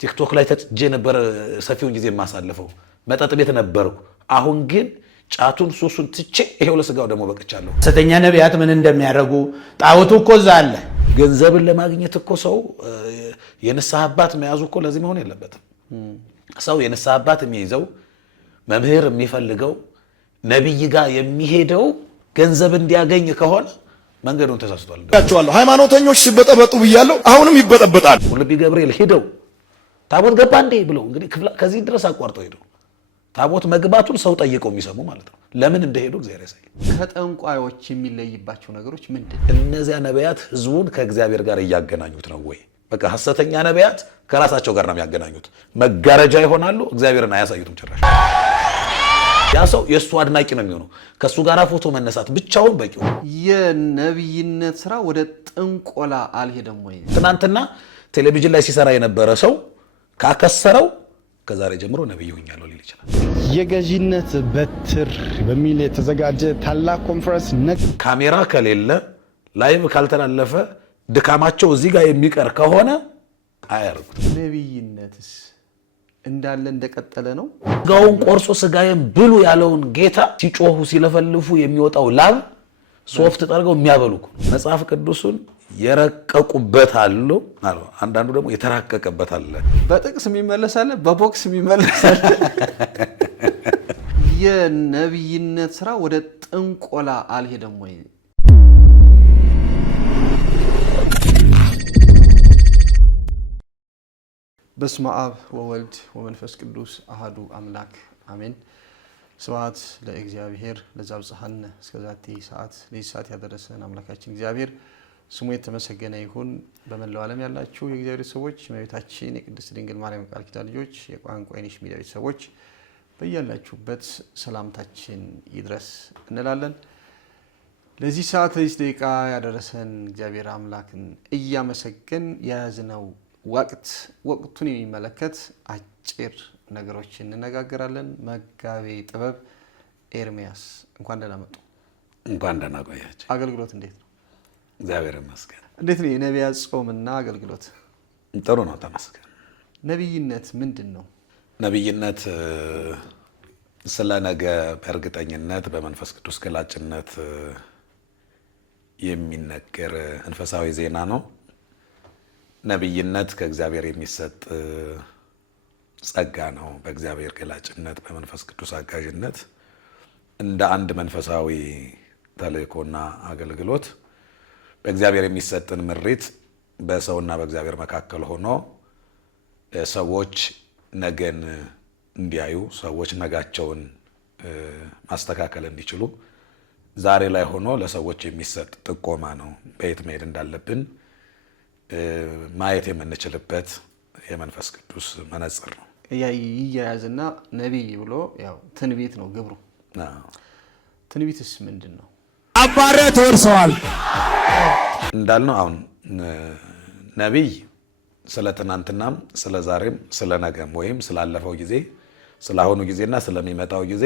ቲክቶክ ላይ ተጥጄ ነበር ሰፊውን ጊዜ የማሳልፈው መጠጥ ቤት ነበርኩ አሁን ግን ጫቱን ሱሱን ትቼ ይሄው ለስጋው ደግሞ በቅቻለሁ ሐሰተኛ ነቢያት ምን እንደሚያደርጉ ጣውቱ እኮ ዛለ ገንዘብን ለማግኘት እኮ ሰው የንስሐ አባት መያዙ እኮ ለዚህ መሆን የለበትም ሰው የንስሐ አባት የሚይዘው መምህር የሚፈልገው ነብይ ጋር የሚሄደው ገንዘብ እንዲያገኝ ከሆነ መንገዱን ተሳስቷል ያቻለው ሃይማኖተኞች ሲበጠበጡ ብያለሁ አሁንም ይበጠበጣል ሁሉ ቢገብርኤል ሄደው ታቦት ገባ እንዴ ብለው እንግዲህ ከዚህ ድረስ አቋርጠው ሄደው ታቦት መግባቱን ሰው ጠይቀው የሚሰሙ ማለት ነው ለምን እንደሄዱ እግዚአብሔር ያሳይ ከጠንቋዮች የሚለይባቸው ነገሮች ምንድን እነዚያ ነቢያት ህዝቡን ከእግዚአብሔር ጋር ያገናኙት ነው ወይ በቃ ሐሰተኛ ነቢያት ከራሳቸው ጋር ነው ያገናኙት መጋረጃ ይሆናሉ እግዚአብሔርን አያሳዩትም ጭራሽ ያ ሰው የሱ አድናቂ ነው የሚሆነው ከሱ ጋር ፎቶ መነሳት ብቻውን በቂው የነብይነት ስራ ወደ ጥንቆላ አልሄደም ወይ ትናንትና ቴሌቪዥን ላይ ሲሰራ የነበረ ሰው ካከሰረው ከዛሬ ጀምሮ ነብይ ሆኛለሁ ሊል ይችላል የገዢነት በትር በሚል የተዘጋጀ ታላቅ ኮንፈረንስ ካሜራ ከሌለ ላይቭ ካልተላለፈ ድካማቸው እዚህ ጋር የሚቀር ከሆነ አያርጉት ነብይነትስ እንዳለ እንደቀጠለ ነው ጋውን ቆርሶ ስጋዬን ብሉ ያለውን ጌታ ሲጮሁ ሲለፈልፉ የሚወጣው ላብ ሶፍት ጠርገው የሚያበሉ መጽሐፍ ቅዱስን የረቀቁበት አሉ አንዳንዱ ደግሞ የተራቀቀበት አለ በጥቅስ የሚመለሳለ በቦክስ የሚመለሳለ የነብይነት ስራ ወደ ጥንቆላ አልሄደም ወይ በስመ አብ ወወልድ ወመንፈስ ቅዱስ አሐዱ አምላክ አሜን ስብሐት ለእግዚአብሔር ለዘአብጽሐነ እስከዛቲ ሰዓት ለዚህ ሰዓት ያደረሰን አምላካችን እግዚአብሔር ስሙ የተመሰገነ ይሁን በመላው ዓለም ያላችሁ የእግዚአብሔር ሰዎች እመቤታችን የቅድስት ድንግል ማርያም ቃል ኪዳን ልጆች የቋንቋ አይነሽ ሚዲያ ሰዎች በእያላችሁበት ሰላምታችን ይድረስ እንላለን ለዚህ ሰዓት ለዚህ ደቂቃ ያደረሰን እግዚአብሔር አምላክን እያመሰገን የያዝነው ወቅቱን የሚመለከት አጭር ነገሮችን እንነጋገራለን መጋቤ ጥበብ ኤርሚያስ እንኳን ደህና መጡ እንኳን ደህና ቆያችሁ አገልግሎት እንዴት ነው እግዚአብሔር ይመስገን እንዴት ነው የነቢያት ጾምና አገልግሎት ጥሩ ነው ተመስገን ነብይነት ምንድነው ነብይነት ስለ ነገ በእርግጠኝነት በመንፈስ ቅዱስ ገላጭነት የሚነገር መንፈሳዊ ዜና ነው ነብይነት ከእግዚአብሔር የሚሰጥ ጸጋ ነው በእግዚአብሔር ገላጭነት በመንፈስ ቅዱስ አጋዥነት እንደ አንድ መንፈሳዊ ተልእኮና አገልግሎት በእግዚአብሔር የሚሰጥን ምሪት በሰውና በእግዚአብሔር መካከል ሆኖ ሰዎች ነገን እንዲያዩ ሰዎች ነጋቸውን ማስተካከል እንዲችሉ ዛሬ ላይ ሆኖ ለሰዎች የሚሰጥ ጥቆማ ነው በየት መሄድ እንዳለብን ማየት የምንችልበት የመንፈስ ቅዱስ መነጽር ነው ይያያዝና ነብይ ብሎ ያው ትንቢት ነው ግብሩ ትንቢትስ ምንድነው አባረ ተወርሰዋል እንዳልነው አሁን ነብይ ስለ ትናንትናም ስለ ዛሬም ስለ ነገም ወይም ስላለፈው ጊዜ ስለአሁኑ ጊዜና ስለሚመጣው ጊዜ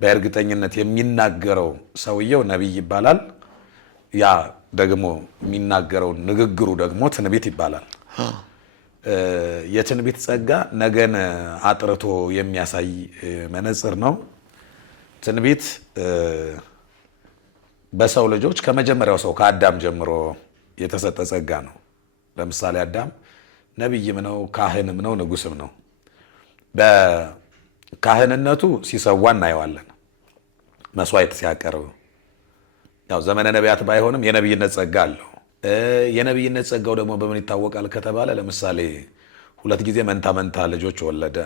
በእርግጠኝነት የሚናገረው ሰውየው ነብይ ይባላል ያ ደግሞ የሚናገረው ንግግሩ ደግሞ ትንቢት ይባላል የትንቢት ጸጋ ነገን አጥርቶ የሚያሳይ መነጽር ነው ትንቢት በሰው ልጆች ከመጀመሪያው ሰው ከአዳም ጀምሮ የተሰጠ ጸጋ ነው ለምሳሌ አዳም ነብይም ነው ካህንም ነው ንጉስም ነው በካህንነቱ ሲሰዋ እናየዋለን መስዋዕት ሲያቀርብ ያው ዘመነ ነቢያት ባይሆንም የነብይነት ጸጋ አለው የነብይነት ጸጋው ደግሞ በምን ይታወቃል ከተባለ ለምሳሌ ሁለት ጊዜ መንታ ልጆች ወለደ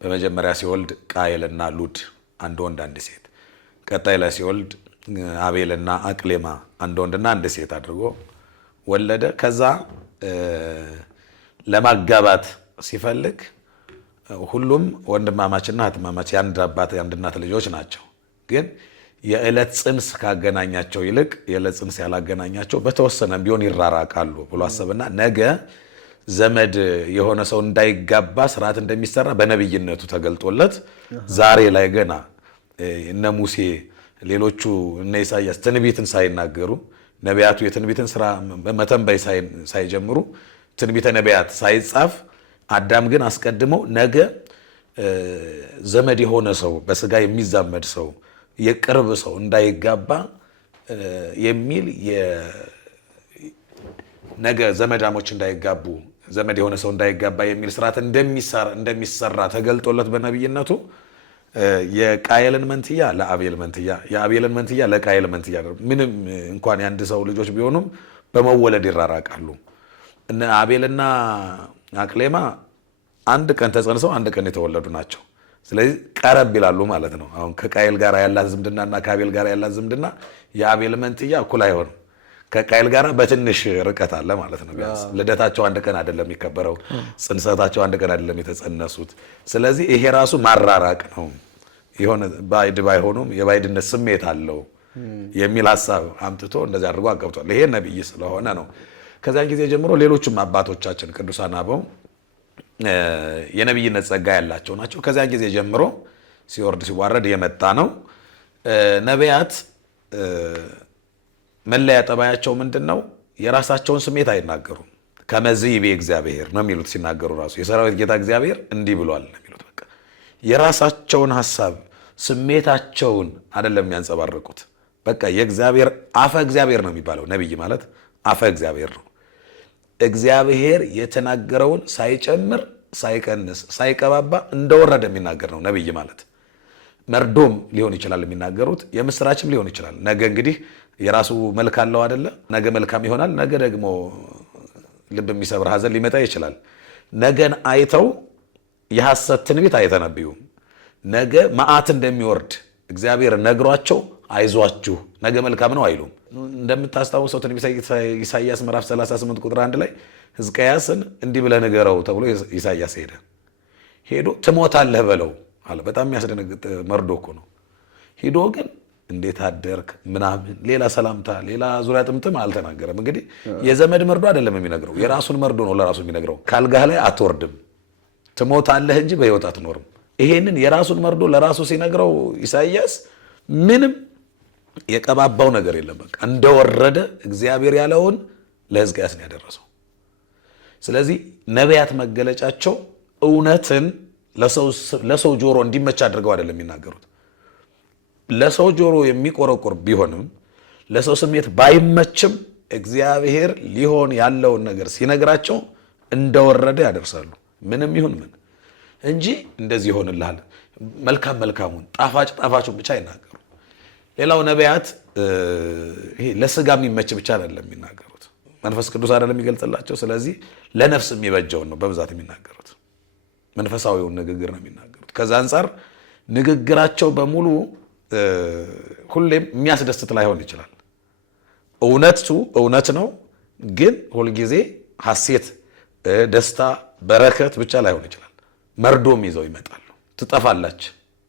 በመጀመሪያ ሲወልድ ቃየልና ሉድ አንድ ወንድ አንድ ሴት ቀጣይ ላይ ሲወልድ አቤልና አቅሌማ አንድ ወንድና አንድ ሴት አድርጎ ወለደ ከዛ ለማጋባት ሲፈልግ ሁሉም ወንድማማችና እህትማማች ያንድ አባት ያንድ እናት ልጆች ናቸው ግን የዕለት ጽንስ ካገናኛቸው ይልቅ የዕለት ጽንስ ያላገናኛቸው በተወሰነ ቢሆን ይራራቃሉ ብሎ አሰበና ነገ ዘመድ የሆነ ሰው እንዳይጋባ ስርዓት እንደሚሰራ በነብይነቱ ተገልጦለት ዛሬ ላይ ገና እነ ሙሴ ሌሎቹ እነ ኢሳይያስ ትንቢትን ሳይናገሩ ነቢያቱ የትንቢትን ስራ መተንበይ ሳይጀምሩ ትንቢተ ነቢያት ሳይጻፍ አዳም ግን አስቀድሞ ነገ ዘመድ የሆነ ሰው በስጋ የሚዛመድ ሰው የቅርብ ሰው እንዳይጋባ የሚል ነገ ዘመዳሞች እንዳይጋቡ ዘመድ የሆነ ሰው እንዳይጋባ የሚል ስርዓት እንደሚሰራ ተገልጦለት በነብይነቱ የቃየልን መንትያ ለአቤል መንትያ የአቤልን መንትያ ለቃየል መንትያ ምንም እንኳን የአንድ ሰው ልጆች ቢሆኑም በመወለድ ይራራቃሉ። እነ አቤልና አቅሌማ አንድ ቀን ተጸንሰው አንድ ቀን የተወለዱ ናቸው። ስለዚህ ቀረብ ይላሉ ማለት ነው። አሁን ከቃየል ጋር ያላት ዝምድናና ከአቤል ጋር ያላት ዝምድና የአቤል መንትያ እኩል አይሆንም። ከቃየል ጋር በትንሽ ርቀት አለ ማለት ነው። ቢያንስ ልደታቸው አንድ ቀን አይደለም የሚከበረው፣ ጽንሰታቸው አንድ ቀን አይደለም የተጸነሱት። ስለዚህ ይሄ ራሱ ማራራቅ ነው። የሆነ ባይድ ባይሆኑም የባይድነት ስሜት አለው የሚል ሐሳብ አምጥቶ እንደዚህ አድርጎ አቀብቷል። ይሄ ነብይ ስለሆነ ነው። ከዛን ጊዜ ጀምሮ ሌሎችም አባቶቻችን ቅዱሳን አበው የነብይነት ጸጋ ያላቸው ናቸው። ከዛን ጊዜ ጀምሮ ሲወርድ ሲዋረድ የመጣ ነው። ነቢያት መለያ ጠባያቸው ምንድነው? የራሳቸውን ስሜት አይናገሩም። ከመዚህ ይቤ እግዚአብሔር ነው የሚሉት ሲናገሩ ራሱ የሰራዊት ጌታ እግዚአብሔር እንዲህ ብሏል ነው የሚሉት። በቃ የራሳቸውን ሐሳብ ስሜታቸውን አይደለም የሚያንጸባርቁት። በቃ የእግዚአብሔር አፈ እግዚአብሔር ነው የሚባለው። ነብይ ማለት አፈ እግዚአብሔር ነው። እግዚአብሔር የተናገረውን ሳይጨምር ሳይቀንስ ሳይቀባባ እንደወረደ የሚናገር ነው ነብይ ማለት። መርዶም ሊሆን ይችላል የሚናገሩት፣ የምስራችም ሊሆን ይችላል። ነገ እንግዲህ የራሱ መልክ አለው አይደለ? ነገ መልካም ይሆናል፣ ነገ ደግሞ ልብ የሚሰብር ሐዘን ሊመጣ ይችላል። ነገን አይተው የሐሰት ትንቢት አይተነብዩም። ነገ መዓት እንደሚወርድ እግዚአብሔር ነግሯቸው አይዟችሁ ነገ መልካም ነው አይሉም። እንደምታስታውሰው ትንቢተ ኢሳይያስ ምዕራፍ 38 ቁጥር 1 ላይ ሕዝቅያስን እንዲህ ብለህ ንገረው ተብሎ ኢሳይያስ ሄዶ ትሞታለህ በለው አለ። በጣም የሚያስደነግጥ መርዶ እኮ ነው። ሄዶ ግን እንዴት አደርክ ምናምን ሌላ ሰላምታ ሌላ ዙሪያ ጥምጥም አልተናገረም። እንግዲህ የዘመድ መርዶ አይደለም የሚነግረው፣ የራሱን መርዶ ነው ለራሱ የሚነግረው። ካልጋህ ላይ አትወርድም ትሞታለህ እንጂ በሕይወት አትኖርም። ይሄንን የራሱን መርዶ ለራሱ ሲነግረው ኢሳይያስ ምንም የቀባባው ነገር የለም። በቃ እንደወረደ እግዚአብሔር ያለውን ለሕዝቅያስ ነው ያደረሰው። ስለዚህ ነቢያት መገለጫቸው እውነትን ለሰው ጆሮ እንዲመች አድርገው አይደለም የሚናገሩት። ለሰው ጆሮ የሚቆረቆር ቢሆንም ለሰው ስሜት ባይመችም እግዚአብሔር ሊሆን ያለውን ነገር ሲነግራቸው እንደወረደ ያደርሳሉ። ምንም ይሁን ምን እንጂ እንደዚህ ይሆንልሃል መልካም መልካሙን ጣፋጩን ብቻ አይናገሩ። ሌላው ነቢያት ይሄ ለስጋ የሚመች ብቻ አይደለም የሚናገሩት፣ መንፈስ ቅዱስ አይደለም የሚገልጽላቸው። ስለዚህ ለነፍስ የሚበጀውን ነው በብዛት የሚናገሩት፣ መንፈሳዊውን ንግግር ነው የሚናገሩት። ከዛ አንጻር ንግግራቸው በሙሉ ሁሌም የሚያስደስት ላይሆን ይችላል። እውነቱ እውነት ነው፣ ግን ሁልጊዜ ሐሴት፣ ደስታ፣ በረከት ብቻ ላይሆን ይችላል። መርዶም ይዘው ይመጣሉ። ትጠፋለች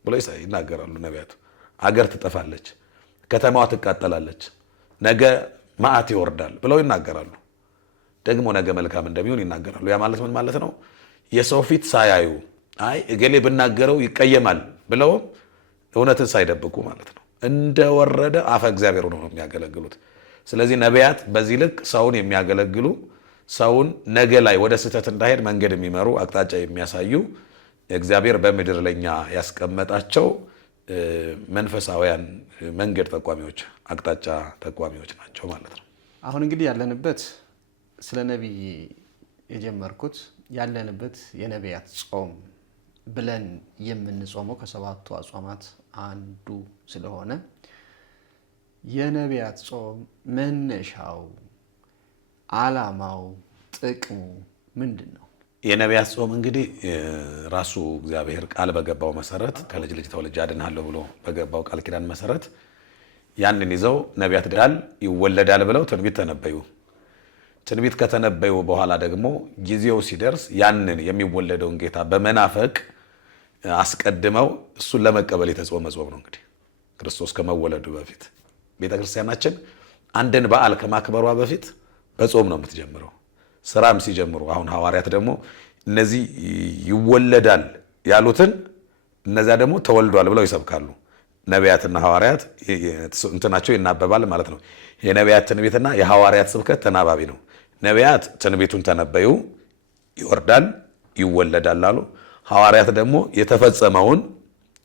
ብለው ይናገራሉ ነቢያቱ። አገር ትጠፋለች፣ ከተማዋ ትቃጠላለች፣ ነገ መዓት ይወርዳል ብለው ይናገራሉ። ደግሞ ነገ መልካም እንደሚሆን ይናገራሉ። ያ ማለት ምን ማለት ነው? የሰው ፊት ሳያዩ አይ እገሌ ብናገረው ይቀየማል ብለውም እውነትን ሳይደብቁ ማለት ነው። እንደወረደ አፈ እግዚአብሔር ሆነው ነው የሚያገለግሉት። ስለዚህ ነቢያት በዚህ ልክ ሰውን የሚያገለግሉ፣ ሰውን ነገ ላይ ወደ ስህተት እንዳይሄድ መንገድ የሚመሩ፣ አቅጣጫ የሚያሳዩ እግዚአብሔር በምድር ለኛ ያስቀመጣቸው መንፈሳውያን መንገድ ጠቋሚዎች፣ አቅጣጫ ጠቋሚዎች ናቸው ማለት ነው። አሁን እንግዲህ ያለንበት ስለ ነቢይ የጀመርኩት ያለንበት የነቢያት ጾም ብለን የምንጾመው ከሰባቱ አጽዋማት አንዱ ስለሆነ የነቢያት ጾም መነሻው፣ ዓላማው፣ ጥቅሙ ምንድን ነው? የነቢያት ጾም እንግዲህ ራሱ እግዚአብሔር ቃል በገባው መሰረት ከልጅ ልጅ ተወልጄ አድንሃለሁ ብሎ በገባው ቃል ኪዳን መሰረት ያንን ይዘው ነቢያት ዳል ይወለዳል ብለው ትንቢት ተነበዩ። ትንቢት ከተነበዩ በኋላ ደግሞ ጊዜው ሲደርስ ያንን የሚወለደውን ጌታ በመናፈቅ አስቀድመው እሱን ለመቀበል የተጾመ ጾም ነው። እንግዲህ ክርስቶስ ከመወለዱ በፊት ቤተክርስቲያናችን አንድን በዓል ከማክበሯ በፊት በጾም ነው የምትጀምረው። ስራም ሲጀምሩ አሁን ሐዋርያት ደግሞ እነዚህ ይወለዳል ያሉትን እነዚያ ደግሞ ተወልዷል ብለው ይሰብካሉ። ነቢያትና ሐዋርያት እንትናቸው ይናበባል ማለት ነው። የነቢያት ትንቢትና የሐዋርያት ስብከት ተናባቢ ነው። ነቢያት ትንቢቱን ተነበዩ፣ ይወርዳል፣ ይወለዳል አሉ። ሐዋርያት ደግሞ የተፈጸመውን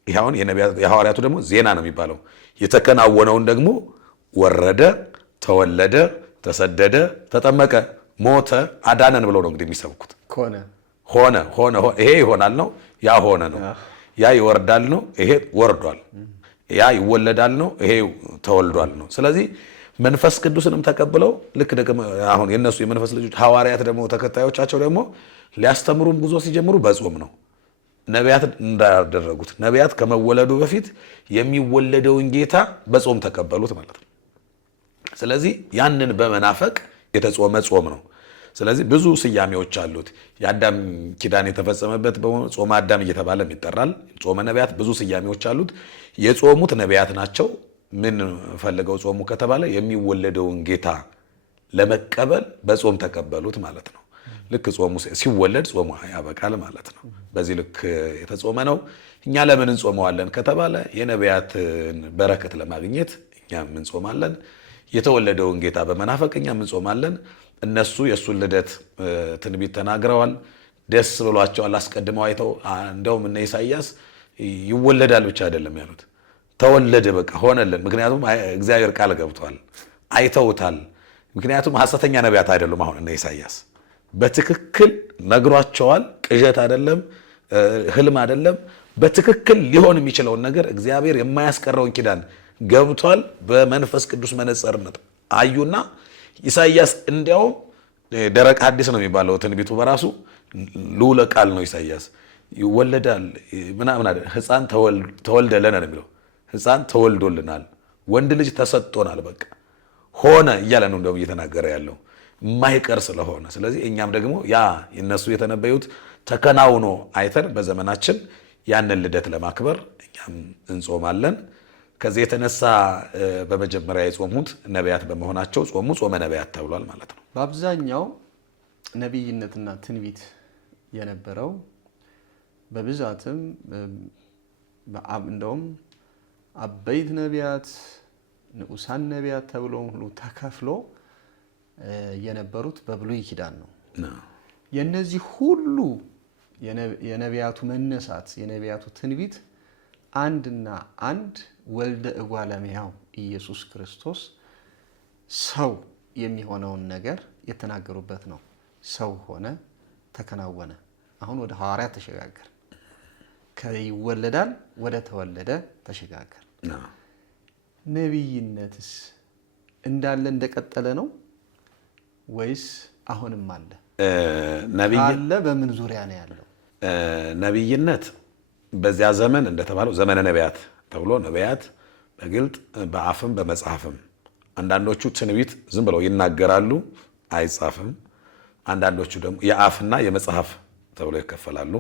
ይሁን የሐዋርያቱ ደግሞ ዜና ነው የሚባለው። የተከናወነውን ደግሞ ወረደ፣ ተወለደ፣ ተሰደደ፣ ተጠመቀ፣ ሞተ፣ አዳነን ብለው ነው እንግዲህ የሚሰብኩት። ሆነ ይሄ ይሆናል ነው፣ ያ ሆነ ነው። ያ ይወርዳል ነው፣ ይሄ ወርዷል። ያ ይወለዳል ነው፣ ይሄ ተወልዷል ነው። ስለዚህ መንፈስ ቅዱስንም ተቀብለው ልክ ደግሞ አሁን የነሱ የመንፈስ ልጆች ሐዋርያት ደግሞ ተከታዮቻቸው ደግሞ ሊያስተምሩን ጉዞ ሲጀምሩ በጾም ነው። ነቢያት እንዳደረጉት ነቢያት ከመወለዱ በፊት የሚወለደውን ጌታ በጾም ተቀበሉት ማለት ነው። ስለዚህ ያንን በመናፈቅ የተጾመ ጾም ነው። ስለዚህ ብዙ ስያሜዎች አሉት። የአዳም ኪዳን የተፈጸመበት ጾመ አዳም እየተባለ ይጠራል። ጾመ ነቢያት ብዙ ስያሜዎች አሉት። የጾሙት ነቢያት ናቸው። ምን ፈልገው ጾሙ ከተባለ የሚወለደውን ጌታ ለመቀበል በጾም ተቀበሉት ማለት ነው። ልክ ጾሙ ሲወለድ ጾሙ ያበቃል ማለት ነው። በዚህ ልክ የተጾመ ነው። እኛ ለምን እንጾመዋለን ከተባለ የነቢያትን በረከት ለማግኘት እኛም እንጾማለን። የተወለደውን ጌታ በመናፈቅ እኛም እንጾማለን። እነሱ የእሱን ልደት ትንቢት ተናግረዋል። ደስ ብሏቸዋል። አስቀድመው አይተው እንደውም እነ ኢሳይያስ ይወለዳል ብቻ አይደለም ያሉት፣ ተወለደ፣ በቃ ሆነልን። ምክንያቱም እግዚአብሔር ቃል ገብቷል፣ አይተውታል። ምክንያቱም ሐሰተኛ ነቢያት አይደሉም። አሁን እነ ኢሳይያስ በትክክል ነግሯቸዋል። ቅዠት አይደለም፣ ህልም አይደለም። በትክክል ሊሆን የሚችለውን ነገር እግዚአብሔር የማያስቀረውን ኪዳን ገብቷል። በመንፈስ ቅዱስ መነጽርነት አዩና ኢሳይያስ እንዲያውም ደረቅ ሐዲስ ነው የሚባለው ትንቢቱ በራሱ ልዑለ ቃል ነው። ኢሳይያስ ይወለዳል ምናምን አይደል፣ ሕፃን ተወልደለናል ነው የሚለው። ሕፃን ተወልዶልናል፣ ወንድ ልጅ ተሰጥቶናል፣ በቃ ሆነ እያለ ነው እንደውም እየተናገረ ያለው የማይቀር ስለሆነ። ስለዚህ እኛም ደግሞ ያ እነሱ የተነበዩት ተከናውኖ አይተን በዘመናችን ያንን ልደት ለማክበር እኛም እንጾማለን። ከዚህ የተነሳ በመጀመሪያ የጾሙት ነቢያት በመሆናቸው ጾሙ ጾመ ነቢያት ተብሏል ማለት ነው። በአብዛኛው ነቢይነትና ትንቢት የነበረው በብዛትም እንደውም አበይት ነቢያት፣ ንዑሳን ነቢያት ተብሎ ሁሉ ተከፍሎ የነበሩት በብሉይ ኪዳን ነው። የነዚህ ሁሉ የነቢያቱ መነሳት የነቢያቱ ትንቢት አንድና አንድ ወልደ እጓለ እመሕያው ኢየሱስ ክርስቶስ ሰው የሚሆነውን ነገር የተናገሩበት ነው። ሰው ሆነ፣ ተከናወነ። አሁን ወደ ሐዋርያት ተሸጋገር። ከይወለዳል ወደ ተወለደ ተሸጋገር። ነቢይነትስ እንዳለ እንደቀጠለ ነው ወይስ አሁንም አለ? አለ። በምን ዙሪያ ነው ያለው? ነቢይነት በዚያ ዘመን እንደተባለው ዘመነ ነቢያት ተብሎ ነቢያት በግልጥ በአፍም በመጽሐፍም፣ አንዳንዶቹ ትንቢት ዝም ብለው ይናገራሉ አይጻፍም። አንዳንዶቹ ደግሞ የአፍና የመጽሐፍ ተብሎ ይከፈላሉ።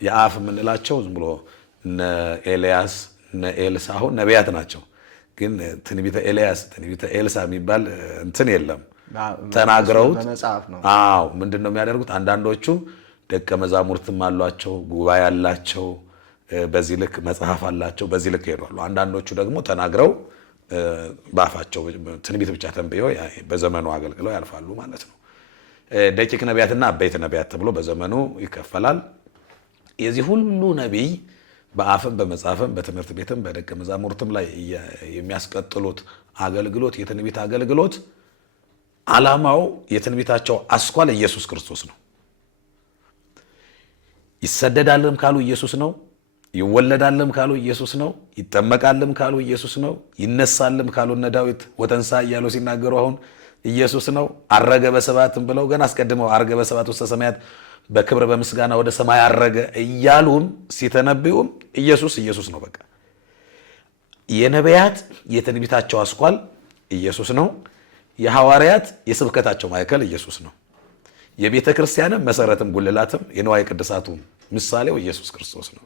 የአፍ የምንላቸው ዝም ብሎ እነ ኤልያስ እነ ኤልሳ አሁን ነቢያት ናቸው። ግን ትንቢተ ኤልያስ ትንቢተ ኤልሳ የሚባል እንትን የለም። ተናግረውት ምንድን ነው የሚያደርጉት? አንዳንዶቹ ደቀ መዛሙርትም አሏቸው፣ ጉባኤ አላቸው፣ በዚህ ልክ መጽሐፍ አላቸው፣ በዚህ ልክ ይሄዳሉ። አንዳንዶቹ ደግሞ ተናግረው በአፋቸው ትንቢት ብቻ ተንብየው በዘመኑ አገልግለው ያልፋሉ ማለት ነው። ደቂቅ ነቢያትና አበይት ነቢያት ተብሎ በዘመኑ ይከፈላል። የዚህ ሁሉ ነቢይ በአፍም በመጽሐፍም በትምህርት ቤትም በደቀ መዛሙርትም ላይ የሚያስቀጥሉት አገልግሎት የትንቢት አገልግሎት ዓላማው የትንቢታቸው አስኳል ኢየሱስ ክርስቶስ ነው። ይሰደዳልም ካሉ ኢየሱስ ነው። ይወለዳልም ካሉ ኢየሱስ ነው። ይጠመቃልም ካሉ ኢየሱስ ነው። ይነሳልም ካሉ እነ ዳዊት ወተንሳ እያሉ ሲናገሩ አሁን ኢየሱስ ነው። አረገ በሰባትም ብለው ገና አስቀድመው አረገ በሰባት ውስተ ሰማያት በክብር በምስጋና ወደ ሰማይ አረገ እያሉም ሲተነብዩም ኢየሱስ ነው። በቃ የነቢያት የትንቢታቸው አስኳል ኢየሱስ ነው። የሐዋርያት የስብከታቸው ማዕከል ኢየሱስ ነው። የቤተ ክርስቲያንም መሰረትም ጉልላትም የንዋየ ቅድሳቱም ምሳሌው ኢየሱስ ክርስቶስ ነው።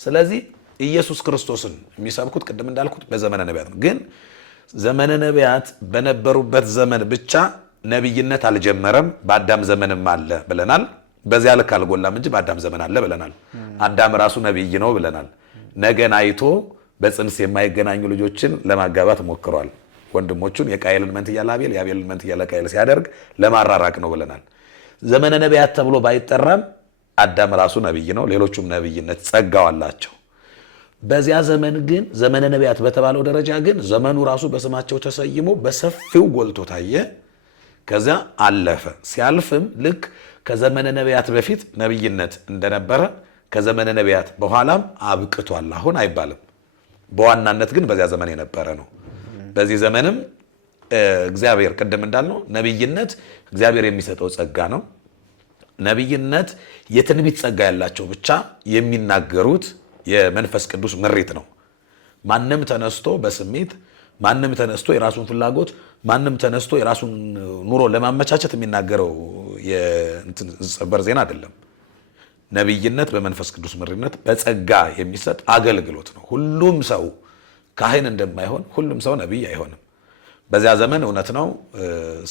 ስለዚህ ኢየሱስ ክርስቶስን የሚሰብኩት ቅድም እንዳልኩት በዘመነ ነቢያት ነው። ግን ዘመነ ነቢያት በነበሩበት ዘመን ብቻ ነቢይነት አልጀመረም። በአዳም ዘመንም አለ ብለናል። በዚያ ልክ አልጎላም እንጂ በአዳም ዘመን አለ ብለናል። አዳም ራሱ ነቢይ ነው ብለናል። ነገን አይቶ በጽንስ የማይገናኙ ልጆችን ለማጋባት ሞክሯል። ወንድሞቹን የቃየልን መንትያ ለአቤል የአቤልን መንትያ ለቃየል ሲያደርግ ለማራራቅ ነው ብለናል። ዘመነ ነቢያት ተብሎ ባይጠራም አዳም ራሱ ነብይ ነው። ሌሎቹም ነብይነት ጸጋው አላቸው። በዚያ ዘመን ግን ዘመነ ነቢያት በተባለው ደረጃ ግን ዘመኑ ራሱ በስማቸው ተሰይሞ በሰፊው ጎልቶ ታየ። ከዚያ አለፈ። ሲያልፍም ልክ ከዘመነ ነቢያት በፊት ነብይነት እንደነበረ ከዘመነ ነቢያት በኋላም አብቅቷል አሁን አይባልም። በዋናነት ግን በዚያ ዘመን የነበረ ነው። በዚህ ዘመንም እግዚአብሔር ቅድም እንዳልነው ነብይነት እግዚአብሔር የሚሰጠው ጸጋ ነው። ነብይነት የትንቢት ጸጋ ያላቸው ብቻ የሚናገሩት የመንፈስ ቅዱስ ምሪት ነው። ማንም ተነስቶ በስሜት ማንም ተነስቶ የራሱን ፍላጎት ማንም ተነስቶ የራሱን ኑሮ ለማመቻቸት የሚናገረው የሰበር ዜና አይደለም። ነብይነት በመንፈስ ቅዱስ ምሪነት በጸጋ የሚሰጥ አገልግሎት ነው። ሁሉም ሰው ካህን እንደማይሆን ሁሉም ሰው ነብይ አይሆንም። በዚያ ዘመን እውነት ነው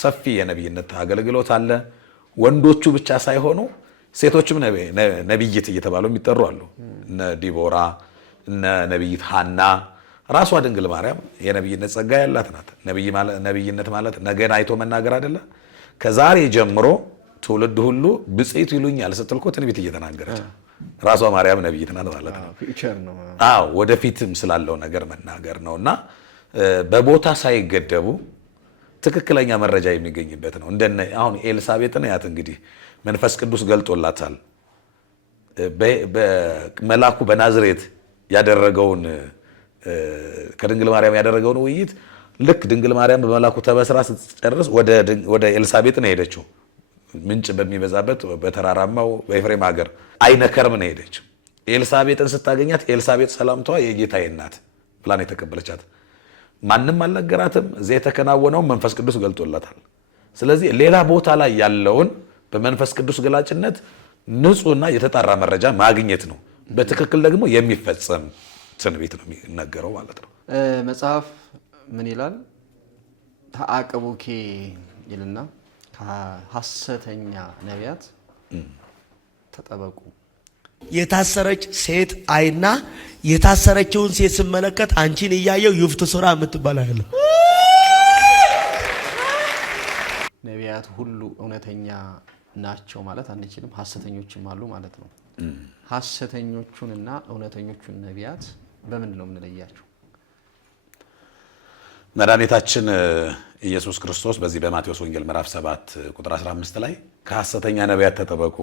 ሰፊ የነብይነት አገልግሎት አለ። ወንዶቹ ብቻ ሳይሆኑ ሴቶችም ነብይት እየተባሉ የሚጠሩ አሉ። እነ ዲቦራ እነ ነብይት ሐና ራሷ ድንግል ማርያም የነብይነት ጸጋ ያላት ናት። ነብይነት ማለት ነገን አይቶ መናገር አይደለ? ከዛሬ ጀምሮ ትውልድ ሁሉ ብፅዕት ይሉኛል ስትል እኮ ትንቢት እየተናገረች ራሷ ማርያም ነብይት ናት ማለት ነው። አዎ ወደፊትም ስላለው ነገር መናገር ነውና በቦታ ሳይገደቡ ትክክለኛ መረጃ የሚገኝበት ነው። እንደነ አሁን ኤልሳቤጥን ያት እንግዲህ መንፈስ ቅዱስ ገልጦላታል። በመላኩ በናዝሬት ያደረገውን ከድንግል ማርያም ያደረገውን ውይይት ልክ ድንግል ማርያም በመላኩ ተበስራ ስትጨርስ ወደ ኤልሳቤጥ ነው ሄደችው። ምንጭ በሚበዛበት በተራራማው በኤፍሬም ሀገር አይነ ከርም ነው ሄደችው። ኤልሳቤጥን ስታገኛት ኤልሳቤጥ ሰላምታዋ የጌታዬ እናት ብላ ነው የተቀበለቻት። ማንም አልነገራትም። እዚህ የተከናወነው መንፈስ ቅዱስ ገልጦላታል። ስለዚህ ሌላ ቦታ ላይ ያለውን በመንፈስ ቅዱስ ገላጭነት ንጹህና የተጣራ መረጃ ማግኘት ነው። በትክክል ደግሞ የሚፈጸም ትንቢት ነው የሚነገረው ማለት ነው። መጽሐፍ ምን ይላል? ተአቅቡኪ ይልና ከሐሰተኛ ነቢያት ተጠበቁ። የታሰረች ሴት አይና የታሰረችውን ሴት ስመለከት አንቺን እያየው ይፍቱ ሱራ የምትባል አይደለም። ነቢያት ሁሉ እውነተኛ ናቸው ማለት አንችልም። ሐሰተኞችም አሉ ማለት ነው። ሐሰተኞቹንና እውነተኞቹን ነቢያት በምን ነው የምንለያቸው? መድኃኒታችን ኢየሱስ ክርስቶስ በዚህ በማቴዎስ ወንጌል ምዕራፍ 7 ቁጥር 15 ላይ ከሐሰተኛ ነቢያት ተጠበቁ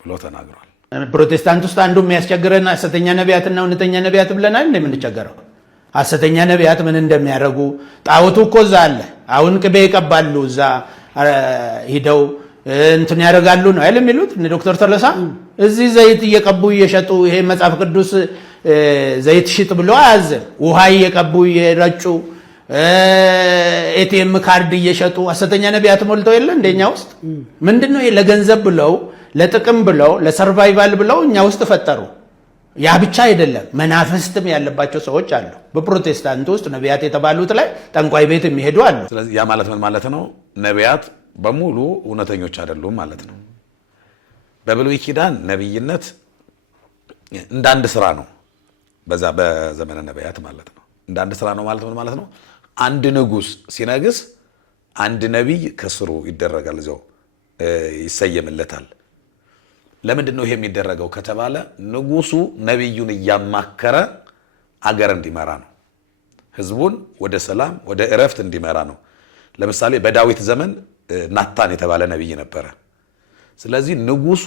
ብሎ ተናግሯል። ፕሮቴስታንት ውስጥ አንዱ የሚያስቸግረን ሐሰተኛ ነቢያትና እውነተኛ ነቢያት ብለናል። እንደምንቸገረው ሐሰተኛ ነቢያት ምን እንደሚያደርጉ ጣዖቱ እኮ እዛ አለ። አሁን ቅቤ ይቀባሉ፣ እዛ ሂደው እንትን ያደርጋሉ ነው አይደል የሚሉት እነ ዶክተር ተለሳ። እዚህ ዘይት እየቀቡ እየሸጡ ይሄ መጽሐፍ ቅዱስ ዘይት ሽጥ ብሎ አያዘን። ውሃ እየቀቡ እየረጩ ኤቲኤም ካርድ እየሸጡ ሐሰተኛ ነቢያት ሞልተው የለ እንደኛ ውስጥ። ምንድነው ለገንዘብ ብለው ለጥቅም ብለው ለሰርቫይቫል ብለው እኛ ውስጥ ፈጠሩ። ያ ብቻ አይደለም፣ መናፍስትም ያለባቸው ሰዎች አሉ። በፕሮቴስታንት ውስጥ ነቢያት የተባሉት ላይ ጠንቋይ ቤት የሚሄዱ አሉ። ስለዚህ ያ ማለት ምን ማለት ነው? ነቢያት በሙሉ እውነተኞች አይደሉም ማለት ነው። በብሉይ ኪዳን ነቢይነት እንደ አንድ ስራ ነው። በዛ በዘመነ ነቢያት ማለት ነው እንደ አንድ ስራ ነው ማለት ምን ማለት ነው? አንድ ንጉስ ሲነግስ አንድ ነቢይ ከስሩ ይደረጋል፣ እዛው ይሰየምለታል። ለምንድን ነው ይሄ የሚደረገው ከተባለ ንጉሱ ነቢዩን እያማከረ አገር እንዲመራ ነው። ህዝቡን ወደ ሰላም ወደ እረፍት እንዲመራ ነው። ለምሳሌ በዳዊት ዘመን ናታን የተባለ ነቢይ ነበረ። ስለዚህ ንጉሱ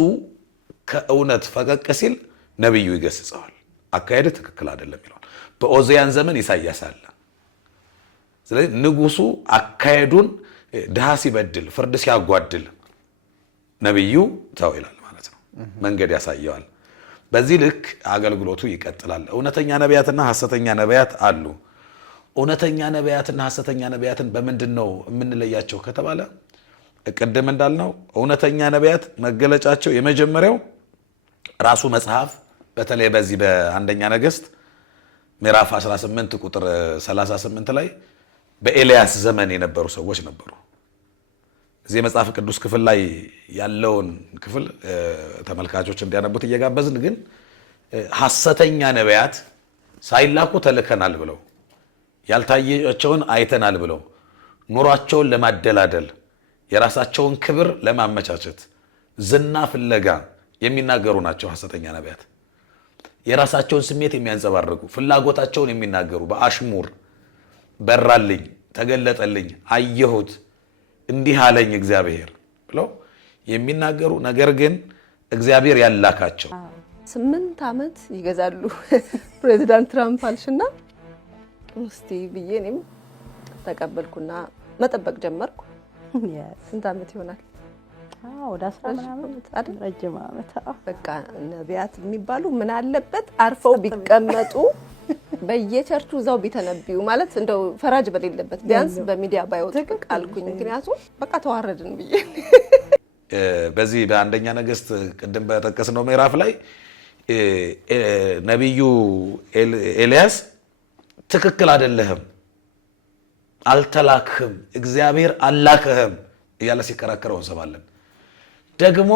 ከእውነት ፈቀቅ ሲል ነቢዩ ይገስጸዋል። አካሄድ ትክክል አይደለም ይለዋል። በኦዚያን ዘመን ኢሳያስ አለ። ስለዚህ ንጉሱ አካሄዱን ድሃ ሲበድል ፍርድ ሲያጓድል ነቢዩ ተው ይላል ማለት ነው። መንገድ ያሳየዋል። በዚህ ልክ አገልግሎቱ ይቀጥላል። እውነተኛ ነቢያትና ሐሰተኛ ነቢያት አሉ። እውነተኛ ነቢያትና ሐሰተኛ ነቢያትን በምንድን ነው የምንለያቸው ከተባለ ቅድም እንዳልነው እውነተኛ ነቢያት መገለጫቸው የመጀመሪያው ራሱ መጽሐፍ በተለይ በዚህ በአንደኛ ነገሥት ምዕራፍ 18 ቁጥር 38 ላይ በኤልያስ ዘመን የነበሩ ሰዎች ነበሩ። እዚህ መጽሐፍ ቅዱስ ክፍል ላይ ያለውን ክፍል ተመልካቾች እንዲያነቡት እየጋበዝን ግን ሐሰተኛ ነቢያት ሳይላኩ ተልከናል ብለው ያልታያቸውን አይተናል ብለው ኑሯቸውን ለማደላደል የራሳቸውን ክብር ለማመቻቸት ዝና ፍለጋ የሚናገሩ ናቸው ሐሰተኛ ነቢያት። የራሳቸውን ስሜት የሚያንጸባርቁ ፍላጎታቸውን የሚናገሩ በአሽሙር በራልኝ፣ ተገለጠልኝ፣ አየሁት፣ እንዲህ አለኝ እግዚአብሔር ብለው የሚናገሩ ነገር ግን እግዚአብሔር ያላካቸው 8 ዓመት ይገዛሉ ፕሬዚዳንት ትራምፕ አልሽና እስቲ ብዬ እኔም ተቀበልኩና መጠበቅ ጀመርኩ። ስንት ዓመት ይሆናል? ወደ 10 ዓመት አይደል? ረጅም ዓመት። በቃ ነቢያት የሚባሉ ምን አለበት አርፈው ቢቀመጡ በየቸርቹ እዛው ቢተነብዩ ማለት እንደው ፈራጅ በሌለበት ቢያንስ በሚዲያ ባይወጡ አልኩኝ። ምክንያቱም በቃ ተዋረድን ብዬ በዚህ በአንደኛ ነገሥት ቅድም በጠቀስነው ምዕራፍ ላይ ነቢዩ ኤልያስ ትክክል አይደለህም፣ አልተላክህም፣ እግዚአብሔር አላከህም እያለ ሲከራከረው እንሰማለን። ደግሞ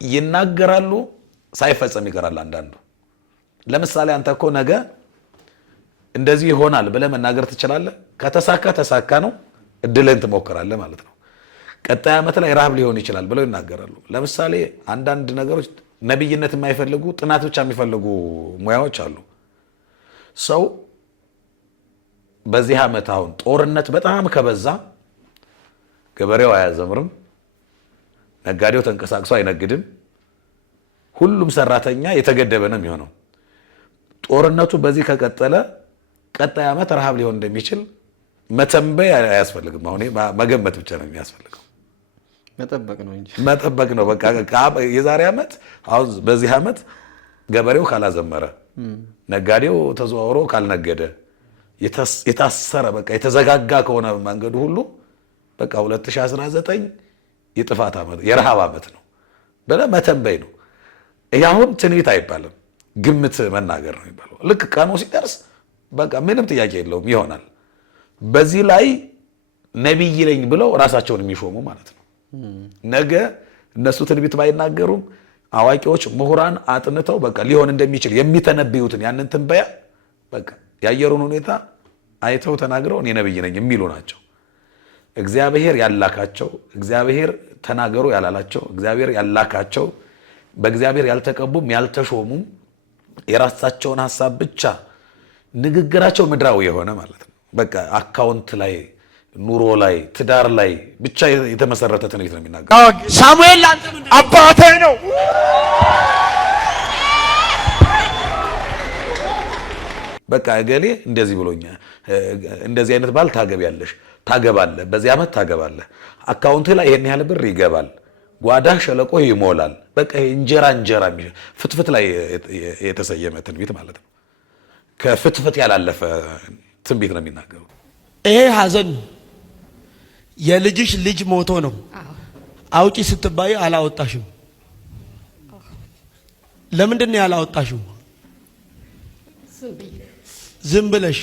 ይናገራሉ፣ ሳይፈጸም ይቀራል አንዳንዱ። ለምሳሌ አንተ እኮ ነገ እንደዚህ ይሆናል ብለህ መናገር ትችላለህ። ከተሳካ ተሳካ ነው፣ እድልህን ትሞክራለህ ማለት ነው። ቀጣይ ዓመት ላይ ረሃብ ሊሆን ይችላል ብለው ይናገራሉ። ለምሳሌ አንዳንድ ነገሮች ነብይነት የማይፈልጉ ጥናት ብቻ የሚፈልጉ ሙያዎች አሉ። ሰው በዚህ ዓመት አሁን ጦርነት በጣም ከበዛ ገበሬው አያዘምርም፣ ነጋዴው ተንቀሳቅሶ አይነግድም፣ ሁሉም ሰራተኛ የተገደበ ነው የሚሆነው። ጦርነቱ በዚህ ከቀጠለ ቀጣይ ዓመት ረሃብ ሊሆን እንደሚችል መተንበይ አያስፈልግም። አሁን መገመት ብቻ ነው የሚያስፈልገው። መጠበቅ ነው እንጂ መጠበቅ ነው በቃ። የዛሬ ዓመት አሁን በዚህ ዓመት ገበሬው ካላዘመረ፣ ነጋዴው ተዘዋውሮ ካልነገደ፣ የታሰረ በቃ የተዘጋጋ ከሆነ መንገዱ ሁሉ በቃ 2019 የጥፋት ዓመት የረሃብ ዓመት ነው ብለህ መተንበይ ነው። ይሄ አሁን ትንቢት አይባልም፣ ግምት መናገር ነው የሚባለው። ልክ ቀኑ ሲደርስ በቃ ምንም ጥያቄ የለውም ይሆናል። በዚህ ላይ ነቢይ ነኝ ብለው ራሳቸውን የሚሾሙ ማለት ነው። ነገ እነሱ ትንቢት ባይናገሩም አዋቂዎች፣ ምሁራን አጥንተው በቃ ሊሆን እንደሚችል የሚተነብዩትን ያንን ትንበያ በቃ የአየሩን ሁኔታ አይተው ተናግረው እኔ ነቢይ ነኝ የሚሉ ናቸው። እግዚአብሔር ያላካቸው፣ እግዚአብሔር ተናገሩ ያላላቸው፣ እግዚአብሔር ያላካቸው፣ በእግዚአብሔር ያልተቀቡም ያልተሾሙም የራሳቸውን ሐሳብ ብቻ ንግግራቸው ምድራዊ የሆነ ማለት ነው። በቃ አካውንት ላይ፣ ኑሮ ላይ፣ ትዳር ላይ ብቻ የተመሰረተ ትንቢት ነው የሚናገር። ሳሙኤል አንተ ምንድነው? አባቴ ነው። በቃ እገሌ እንደዚህ ብሎኛል፣ እንደዚህ አይነት ባል ታገቢያለሽ፣ ታገባለህ፣ በዚህ ዓመት ታገባለህ፣ አካውንት ላይ ይሄን ያህል ብር ይገባል፣ ጓዳ ሸለቆ ይሞላል። በቃ እንጀራ ፍትፍት ላይ የተሰየመ ትንቢት ማለት ነው። ከፍትፍት ያላለፈ ትንቢት ነው የሚናገሩ። ይሄ ሐዘን የልጅሽ ልጅ ሞቶ ነው። አውጪ ስትባይ አላወጣሽም። ለምንድን ነው ያላወጣሽው? ዝም ብለሽ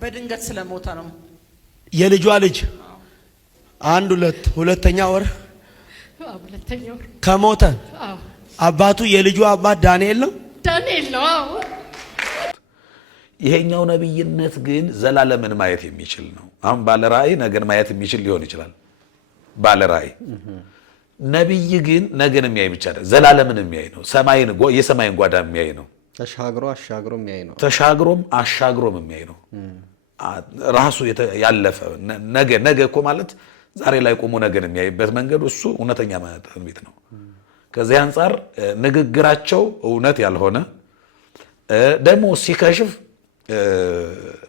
በድንገት ስለሞተ ነው። የልጇ ልጅ ሁለተኛ ወር ከሞተ አባቱ የልጇ አባት ዳንኤል ነው። ይሄኛው ነብይነት ግን ዘላለምን ማየት የሚችል ነው። አሁን ባለ ራእይ ነገን ማየት የሚችል ሊሆን ይችላል። ባለ ራእይ ነብይ ግን ነገን የሚያይ ብቻ አይደለም፣ ዘላለምን የሚያይ ነው። የሰማይን ጓዳ የሚያይ ነው። ተሻግሮ የሚያይ ነው። ተሻግሮም አሻግሮም የሚያይ ነው። ራሱ ያለፈ ነገ እኮ ማለት ዛሬ ላይ ቆሞ ነገን የሚያይበት መንገዱ እሱ እውነተኛ ትንቢት ነው። ከዚህ አንጻር ንግግራቸው እውነት ያልሆነ ደግሞ ሲከሽፍ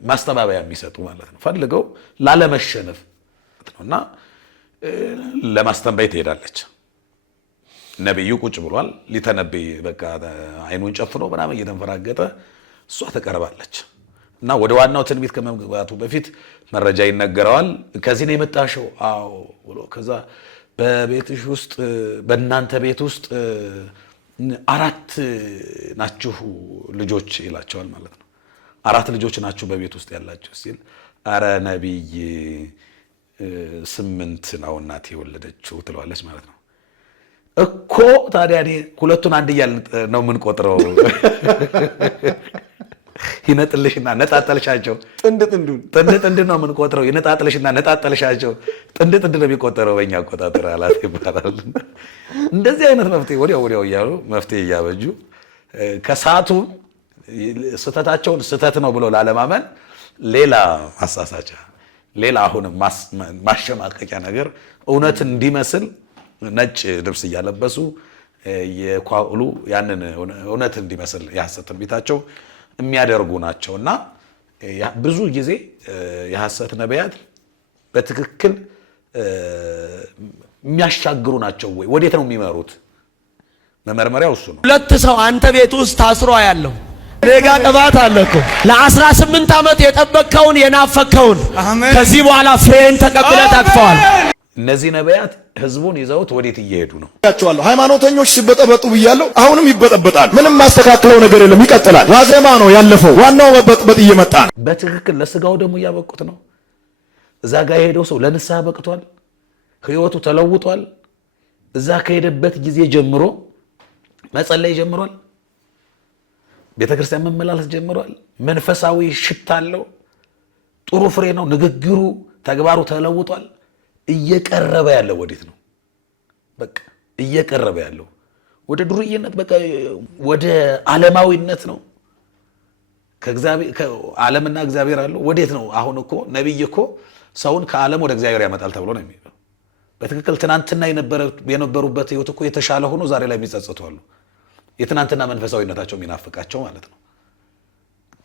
ማስተባበያ የሚሰጡ ማለት ነው። ፈልገው ላለመሸነፍ ነውና ለማስተንበይ ትሄዳለች። ነብዩ ቁጭ ብሏል ሊተነብይ በቃ አይኑን ጨፍኖ ምናምን እየተንፈራገጠ እሷ ተቀርባለች እና ወደ ዋናው ትንቢት ከመግባቱ በፊት መረጃ ይነገረዋል። ከዚህ ነው የመጣሽው? አዎ ብሎ ከዛ በቤትሽ ውስጥ በእናንተ ቤት ውስጥ 4 ናችሁ ልጆች ይላቸዋል ማለት ነው። 4 ልጆች ናችሁ በቤት ውስጥ ያላችሁ ሲል አረ ነቢይ 8 ነው እናቴ የወለደችው ትለዋለች ማለት ነው። እኮ ታዲያ እኔ 2ቱን አንድ እያልን ነው የምንቆጥረው። ይነጥልሽና ነጣጠልሻቸው ጥንድ ነው የምንቆጥረው። ይነጣጥልሽና ነጣጠልሻቸው ጥንድ ነው የሚቆጠረው በእኛ አቆጣጠር አላት ይባላል። እንደዚህ አይነት መፍትሄ ወዲያው እያሉ መፍትሄ እያበጁ ከሳቱም ስተታቸውን ስተት ነው ብሎ ላለማመን ሌላ ማሳሳቻ፣ ሌላ አሁንም ማሸማቀቂያ ነገር እውነት እንዲመስል ነጭ ልብስ እያለበሱ የኳሉ ያንን እውነት እንዲመስል የሐሰት ትንቢታቸው የሚያደርጉ ናቸውና ብዙ ጊዜ የሐሰት ነቢያት በትክክል የሚያሻግሩ ናቸው ወይ? ወዴት ነው የሚመሩት? መመርመሪያው እሱ ነው። ሁለት ሰው አንተ ቤት ውስጥ ታስሮ ያለው ሌጋ ቅባት አለኩ ለ18 ዓመት የጠበቅከውን የናፈከውን ከዚህ በኋላ ፍሬን ተቀብለህ ታቅፈዋል። እነዚህ ነቢያት ህዝቡን ይዘውት ወዴት እየሄዱ ነው? ያቻለሁ ሃይማኖተኞች ሲበጠበጡ ብያለሁ። አሁንም ይበጠበጣል። ምንም ማስተካከለው ነገር የለም፣ ይቀጥላል። ዋዜማ ነው ያለፈው። ዋናው መበጥበጥ እየመጣ ነው። በትክክል ለስጋው ደግሞ እያበቁት ነው። እዛ ጋር የሄደው ሰው ለንስሐ በቅቷል። ህይወቱ ተለውጧል። እዛ ከሄደበት ጊዜ ጀምሮ መጸለይ ጀምሯል። ቤተክርስቲያን መመላለስ ጀምሯል። መንፈሳዊ ሽታ አለው። ጥሩ ፍሬ ነው ንግግሩ፣ ተግባሩ ተለውጧል። እየቀረበ ያለው ወዴት ነው? በቃ እየቀረበ ያለው ወደ ዱርዬነት፣ በቃ ወደ ዓለማዊነት ነው። ዓለምና እግዚአብሔር አለው። ወዴት ነው? አሁን እኮ ነቢይ እኮ ሰውን ከዓለም ወደ እግዚአብሔር ያመጣል ተብሎ ነው የሚለው። በትክክል ትናንትና የነበሩበት ህይወት እኮ የተሻለ ሆኖ ዛሬ ላይ የሚጸጸቱ አሉ። የትናንትና መንፈሳዊነታቸው የሚናፍቃቸው ማለት ነው።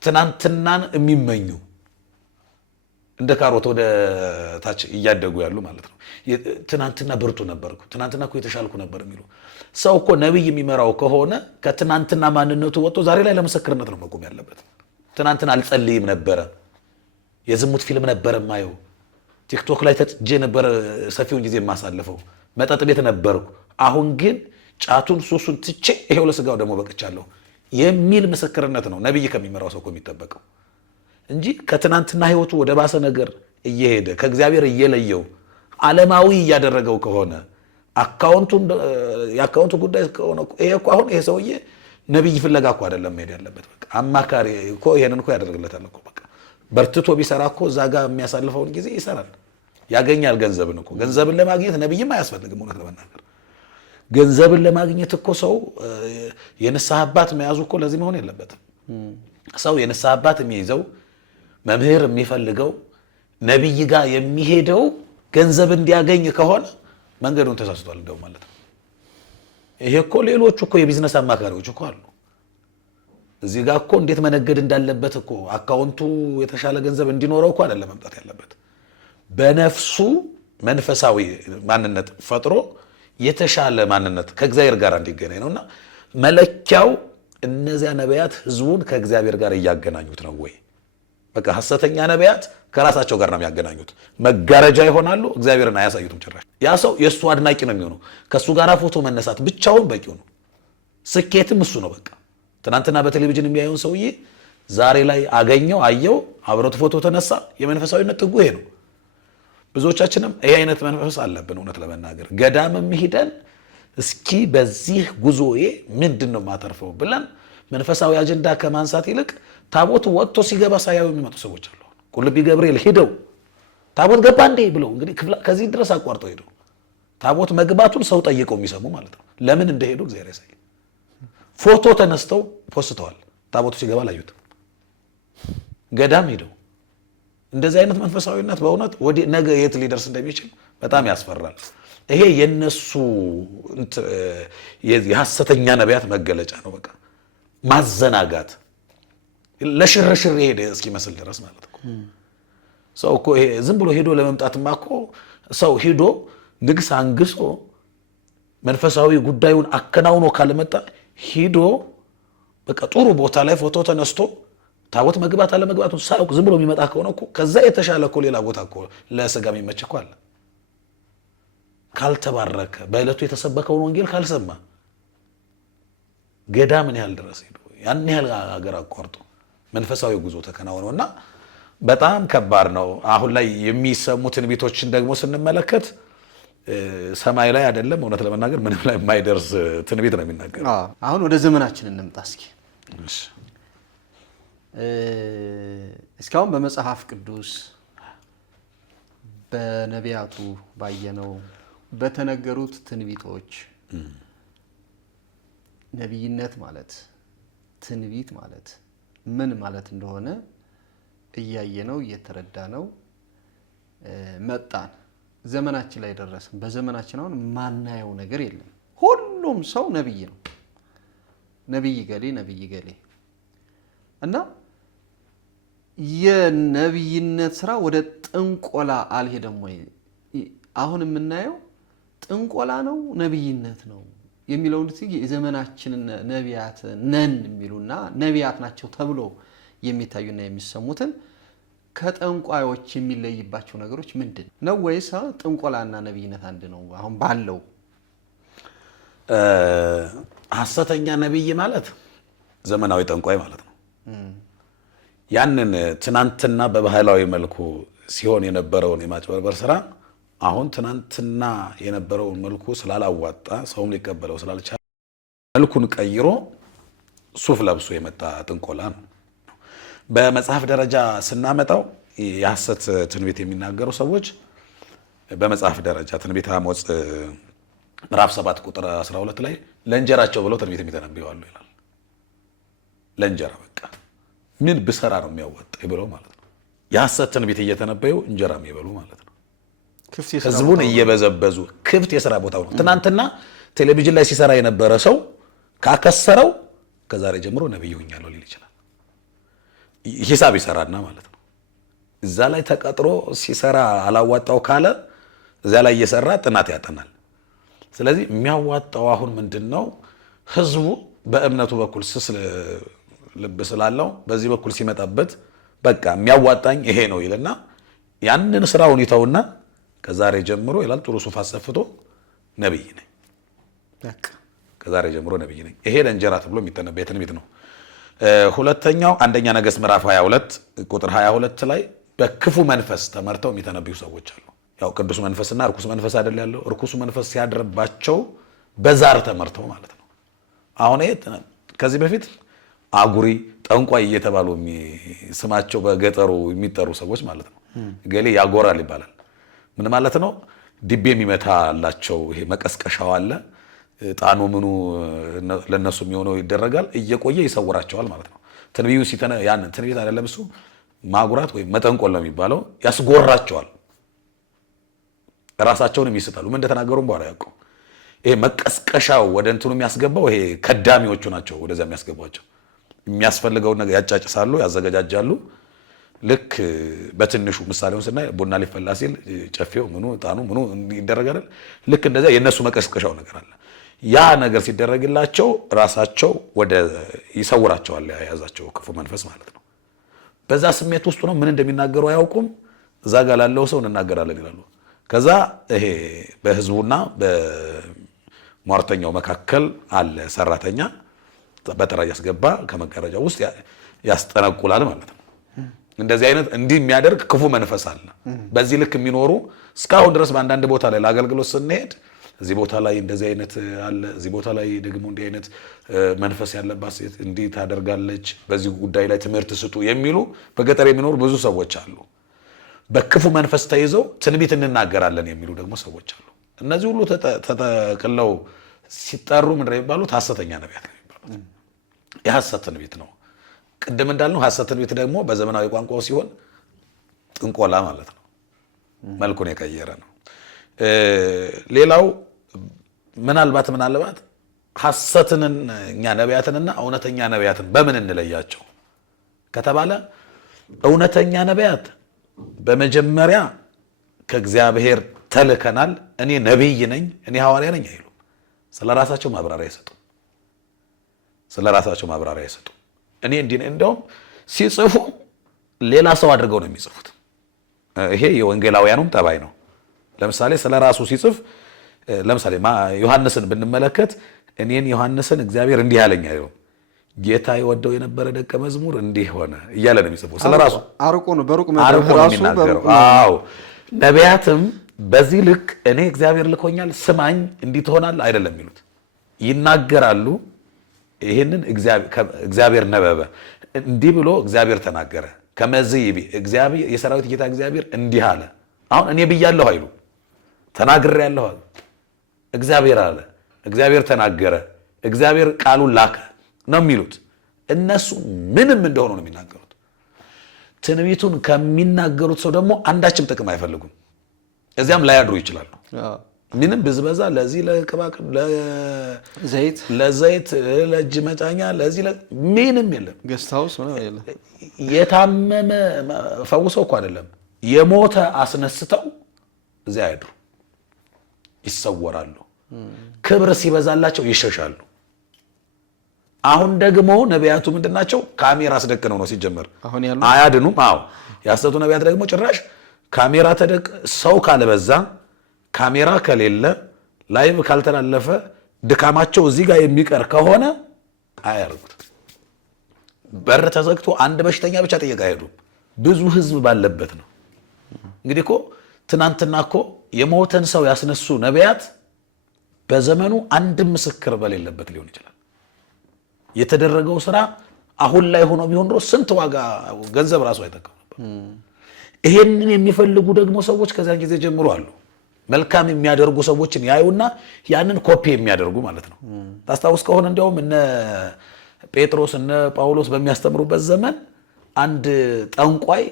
ትናንትናን የሚመኙ እንደ ካሮት ወደ ታች እያደጉ ያሉ ማለት ነው። ትናንትና ብርቱ ነበርኩ፣ ትናንትና እኮ የተሻልኩ ነበር የሚሉ ሰው እኮ ነቢይ የሚመራው ከሆነ ከትናንትና ማንነቱ ወጥቶ ዛሬ ላይ ለምስክርነት ነው መቆም ያለበት። ትናንትና አልጸልይም ነበረ፣ የዝሙት ፊልም ነበር ማየው፣ ቲክቶክ ላይ ተጥጄ ነበር ሰፊውን ጊዜ የማሳልፈው፣ መጠጥ ቤት ነበርኩ፣ አሁን ግን ጫቱን ሱሱን ትቼ ይሄው ለስጋው ደግሞ በቅቻለሁ የሚል ምስክርነት ነው ነቢይ ከሚመራው ሰው እኮ የሚጠበቀው እንጂ ከትናንትና ህይወቱ ወደ ባሰ ነገር እየሄደ ከእግዚአብሔር እየለየው ዓለማዊ እያደረገው ከሆነ የአካውንቱ ጉዳይ ከሆነ ይሄ እኮ አሁን ይሄ ሰውዬ ነቢይ ፍለጋ እኮ አይደለም መሄድ ያለበት። በቃ አማካሪ እኮ ይሄንን እኮ ያደርግለታል እኮ። በቃ በርትቶ ቢሰራ እኮ እዛ ጋር የሚያሳልፈውን ጊዜ ይሰራል፣ ያገኛል ገንዘብን እኮ። ገንዘብን ለማግኘት ነቢይም አያስፈልግም። እውነት ለመናገር ገንዘብን ለማግኘት እኮ ሰው የንስሐ አባት መያዙ እኮ ለዚህ መሆን የለበትም። ሰው የንስሐ አባት የሚይዘው መምህር የሚፈልገው ነቢይ ጋር የሚሄደው ገንዘብ እንዲያገኝ ከሆነ መንገዱን ተሳስቷል እንደው ማለት ነው። ይሄ እኮ ሌሎቹ እኮ የቢዝነስ አማካሪዎች እኮ አሉ እዚህ ጋር እኮ እንዴት መነገድ እንዳለበት እኮ አካውንቱ የተሻለ ገንዘብ እንዲኖረው እኮ አይደለም መምጣት ያለበት። በነፍሱ መንፈሳዊ ማንነት ፈጥሮ የተሻለ ማንነት ከእግዚአብሔር ጋር እንዲገናኝ ነውና መለኪያው እነዚያ ነቢያት ህዝቡን ከእግዚአብሔር ጋር እያገናኙት ነው ወይ? በቃ ሐሰተኛ ነቢያት ከራሳቸው ጋር ነው የሚያገናኙት። መጋረጃ ይሆናሉ፣ እግዚአብሔርን አያሳዩትም ጭራሽ። ያ ሰው የእሱ አድናቂ ነው የሚሆነው። ከእሱ ጋር ፎቶ መነሳት ብቻውን በቂው ነው። ስኬትም እሱ ነው። በቃ ትናንትና በቴሌቪዥን የሚያየውን ሰውዬ ዛሬ ላይ አየው፣ አብሮት ፎቶ ተነሳ። የመንፈሳዊነት ጥጉ ይሄ ነው። ብዙዎቻችንም ይሄ አይነት መንፈስ አለብን። እውነት ለመናገር ገዳምም ሂደን እስኪ በዚህ ጉዞዬ ምንድን ነው የማተርፈው ብለን መንፈሳዊ አጀንዳ ከማንሳት ይልቅ ታቦት ወጥቶ ሲገባ ሳያዩ የሚመጡ ሰዎች አሉ። ቁልቢ ገብርኤል ሄደው ታቦት ገባ እንዴ ብለው እንግዲህ ከዚህ ድረስ አቋርጠው ሄደው ታቦት መግባቱን ሰው ጠይቀው የሚሰሙ ማለት ነው። ለምን እንደሄዱ እግዚአብሔር ያሳይ። ፎቶ ተነስተው ፖስተዋል። ታቦቱ ሲገባ ላዩት። ገዳም ሄደው እንደዚህ አይነት መንፈሳዊነት በእውነት ነገ የት ሊደርስ እንደሚችል በጣም ያስፈራል። ይሄ የነሱ የሐሰተኛ ነቢያት መገለጫ ነው። በቃ ማዘናጋት ለሽርሽር ሄደ እስኪመስል ድረስ ማለት ነው። ሰው እኮ ይሄ ዝም ብሎ ሄዶ ለመምጣትማ እኮ ሰው ሄዶ ንግስ አንግሶ መንፈሳዊ ጉዳዩን አከናውኖ ካልመጣ ሄዶ በቃ ጥሩ ቦታ ላይ ፎቶ ተነስቶ ታቦት መግባት አለ መግባቱን ሳይውቅ ዝም ብሎ የሚመጣ ከሆነ እኮ ከዛ የተሻለ እኮ ሌላ ቦታ እኮ ለስጋ የሚመች እኮ አለ። ካልተባረከ በዕለቱ የተሰበከውን ወንጌል ካልሰማ ገዳምን ያህል ድረስ ሄዶ ያን ያህል ሀገር አቋርጦ መንፈሳዊ ጉዞ ተከናውነውና በጣም ከባድ ነው። አሁን ላይ የሚሰሙ ትንቢቶችን ደግሞ ስንመለከት ሰማይ ላይ አይደለም እውነት ለመናገር ምንም ላይ የማይደርስ ትንቢት ነው የሚናገር። አሁን ወደ ዘመናችን እንምጣ እስኪ። እስካሁን በመጽሐፍ ቅዱስ በነቢያቱ ባየነው በተነገሩት ትንቢቶች ነቢይነት ማለት ትንቢት ማለት ምን ማለት እንደሆነ እያየነው እየተረዳነው መጣን። ዘመናችን ላይ ደረስን። በዘመናችን አሁን ማናየው ነገር የለም። ሁሉም ሰው ነብይ ነው። ነብይ ገሌ እና የነብይነት ስራ ወደ ጥንቆላ አልሄደም ወይ? አሁን የምናየው ጥንቆላ ነው ነብይነት ነው የሚለውን የዘመናችን ነቢያት ነን የሚሉና ነቢያት ናቸው ተብሎ የሚታዩና የሚሰሙትን ከጠንቋዮች የሚለይባቸው ነገሮች ምንድን ነው? ወይስ ጥንቆላና ነብይነት አንድ ነው? አሁን ባለው ሐሰተኛ ነብይ ማለት ዘመናዊ ጠንቋይ ማለት ነው። ያንን ትናንትና በባህላዊ መልኩ ሲሆን የነበረውን የማጭበርበር ስራ አሁን ትናንትና የነበረውን መልኩ ስላላዋጣ ሰውም ሊቀበለው ስላልቻለ መልኩን ቀይሮ ሱፍ ለብሶ የመጣ ጥንቆላ ነው። በመጽሐፍ ደረጃ ስናመጣው የሐሰት ትንቢት የሚናገሩ ሰዎች በመጽሐፍ ደረጃ ትንቢተ አሞጽ ምዕራፍ 7 ቁጥር 12 ላይ ለእንጀራቸው ብለው ትንቢት የሚተነብዩ አሉ ይላል። ለእንጀራ በቃ ምን ብሰራ ነው የሚያወጣ ብለው ማለት ነው። የሐሰት ትንቢት እየተነበዩ እንጀራ የሚበሉ ማለት ነው። ህዝቡን እየበዘበዙ ክፍት የሥራ ቦታው ነው። ትናንትና ቴሌቪዥን ላይ ሲሰራ የነበረ ሰው ካከሰረው ከዛሬ ጀምሮ ነብይ ሆኛለሁ ሊል ይችላል። ሂሳብ ይሰራና ማለት ነው። እዛ ላይ ተቀጥሮ ሲሰራ አላዋጣው ካለ እዛ ላይ እየሰራ ጥናት ያጠናል። ስለዚህ የሚያዋጣው አሁን ምንድነው? ህዝቡ በእምነቱ በኩል ስስ ልብ ስላለው በዚህ በኩል ሲመጣበት በቃ የሚያዋጣኝ ይሄ ነው ይልና ያንን ስራውን ይተውና ከዛሬ ጀምሮ ይላል ጥሩ ሱፍ አሰፍቶ ነብይ ነኝ፣ በቃ ከዛሬ ጀምሮ ነብይ ነኝ። ይሄ ለእንጀራ ተብሎ የሚተነበይ ትንቢት ነው። ሁለተኛው አንደኛ ነገሥት ምዕራፍ 22 ቁጥር 22 ላይ በክፉ መንፈስ ተመርተው የሚተነብዩ ሰዎች አሉ። ያው ቅዱስ መንፈስና እርኩስ መንፈስ አይደል ያለው? እርኩስ መንፈስ ሲያድርባቸው በዛር ተመርተው ማለት ነው። አሁን ከዚህ በፊት አጉሪ ጠንቋይ እየተባሉ ስማቸው በገጠሩ የሚጠሩ ሰዎች ማለት ነው። ገሌ ያጎራል ይባላል። ምን ማለት ነው? ድቤ የሚመታ አላቸው። ይሄ መቀስቀሻው አለ። ጣኑ ምኑ ለነሱ የሚሆነው ይደረጋል። እየቆየ ይሰውራቸዋል ማለት ነው። ትንቢዩ ያን ትንቢት አይደለም እሱ ማጉራት ወይም መጠንቆል ነው የሚባለው። ያስጎራቸዋል። ራሳቸውንም ይስታሉ። ምን እንደተናገሩም በኋላ ያውቀው። ይሄ መቀስቀሻው ወደ እንትኑ የሚያስገባው ይሄ ከዳሚዎቹ ናቸው። ወደዛ የሚያስገባቸው የሚያስፈልገውን ነገር ያጫጭሳሉ፣ ያዘጋጃጃሉ። ልክ በትንሹ ምሳሌውን ስናይ ቡና ሊፈላ ሲል ጨፌው ምኑ ጣኑ ምኑ ይደረጋል። ልክ እንደዛ የነሱ መቀስቀሻው ነገር አለ። ያ ነገር ሲደረግላቸው ራሳቸው ወደ ይሰውራቸዋል፣ ያያዛቸው ክፉ መንፈስ ማለት ነው። በዛ ስሜት ውስጥ ነው ምን እንደሚናገሩ አያውቁም። እዛ ጋር ላለው ሰው እንናገራለን ይላሉ። ከዛ ይሄ በህዝቡና በሟርተኛው መካከል አለ ሰራተኛ በተራ ያስገባ ከመጋረጃ ውስጥ ያስጠነቁላል ማለት ነው። እንደዚህ አይነት እንዲህ የሚያደርግ ክፉ መንፈስ አለ። በዚህ ልክ የሚኖሩ እስካሁን ድረስ በአንዳንድ ቦታ ላይ ለአገልግሎት ስንሄድ እዚህ ቦታ ላይ እንደዚህ አይነት አለ፣ እዚህ ቦታ ላይ ደግሞ እንዲህ አይነት መንፈስ ያለባት ሴት እንዲህ ታደርጋለች፣ በዚህ ጉዳይ ላይ ትምህርት ስጡ የሚሉ በገጠር የሚኖሩ ብዙ ሰዎች አሉ። በክፉ መንፈስ ተይዘው ትንቢት እንናገራለን የሚሉ ደግሞ ሰዎች አሉ። እነዚህ ሁሉ ተጠቅለው ሲጠሩ ምንድነው የሚባሉት? ሐሰተኛ ነቢያት ነው የሚባሉት። የሐሰት ትንቢት ነው። ቅድም እንዳልነው ሐሰት ትንቢት ደግሞ በዘመናዊ ቋንቋው ሲሆን ጥንቆላ ማለት ነው። መልኩን የቀየረ ነው። ሌላው ምናልባት ሐሰትን እኛ ነቢያትንና እውነተኛ ነቢያትን በምን እንለያቸው ከተባለ እውነተኛ ነቢያት በመጀመሪያ ከእግዚአብሔር ተልከናል፣ እኔ ነቢይ ነኝ፣ እኔ ሐዋርያ ነኝ አይሉም። ስለራሳቸው ማብራሪያ አይሰጡም። እኔ እንዲህ እንደውም ሲጽፉ ሌላ ሰው አድርገው ነው የሚጽፉት። ይሄ የወንጌላውያኑም ጠባይ ነው። ለምሳሌ ስለራሱ ሲጽፍ ለምሳሌ ዮሐንስን ብንመለከት እኔን ዮሐንስን እግዚአብሔር እንዲህ ያለኝ አይደለም፣ ጌታ የወደው የነበረ ደቀ መዝሙር እንዲህ ሆነ እያለ ነው የሚጽፈው። ስለራሱ አርቆ ነው በሩቅ የሚናገረው። አዎ ነቢያትም በዚህ ልክ እኔ እግዚአብሔር ልኮኛል ስማኝ እንዲህ ትሆናለህ አይደለም የሚሉት፣ ይናገራሉ። ይሄንን እግዚአብሔር ነበበ እንዲህ ብሎ እግዚአብሔር ተናገረ። ከመዚህ ይቢ እግዚአብሔር የሰራዊት ጌታ እግዚአብሔር እንዲህ አለ። አሁን እኔ ብያለሁ አይሉ ተናግሬያለሁ አለ። እግዚአብሔር አለ፣ እግዚአብሔር ተናገረ፣ እግዚአብሔር ቃሉን ላከ ነው የሚሉት። እነሱ ምንም እንደሆኑ ነው የሚናገሩት። ትንቢቱን ከሚናገሩት ሰው ደግሞ አንዳችም ጥቅም አይፈልጉም። እዚያም ላያድሩ ይችላሉ። ምንም ብዝበዛ ለዚህ ለዘይት ለእጅ መጫኛ ለዚህ ምንም የለም። ገስታውስ ነው የለም። የታመመ ፈውሰው እኮ አይደለም የሞተ አስነስተው እዚያ ያድሩ፣ ይሰወራሉ። ክብር ሲበዛላቸው ይሸሻሉ። አሁን ደግሞ ነቢያቱ ምንድናቸው? ካሜራ አስደቅነው ነው ሲጀመር አያድኑም። አዎ ያሰቱ ነቢያት ደግሞ ጭራሽ ካሜራ ተደቅ ሰው ካልበዛ ካሜራ ከሌለ ላይቭ ካልተላለፈ ድካማቸው እዚህ ጋር የሚቀር ከሆነ አያርጉት። በር ተዘግቶ አንድ በሽተኛ ብቻ ጥየቃ አይሄዱም። ብዙ ህዝብ ባለበት ነው። እንግዲህ እኮ ትናንትና እኮ የሞተን ሰው ያስነሱ ነቢያት በዘመኑ አንድም ምስክር በሌለበት ሊሆን ይችላል። የተደረገው ስራ አሁን ላይ ሆኖ ቢሆን ኖሮ ስንት ዋጋ ገንዘብ ራሱ አይጠቀም ነበር። ይሄንን የሚፈልጉ ደግሞ ሰዎች ከዚያን ጊዜ ጀምሮ አሉ። መልካም የሚያደርጉ ሰዎችን ያዩና ያንን ኮፒ የሚያደርጉ ማለት ነው። ታስታውስ ከሆነ እንዲያውም እነ ጴጥሮስ እነ ጳውሎስ በሚያስተምሩበት ዘመን አንድ ጠንቋይ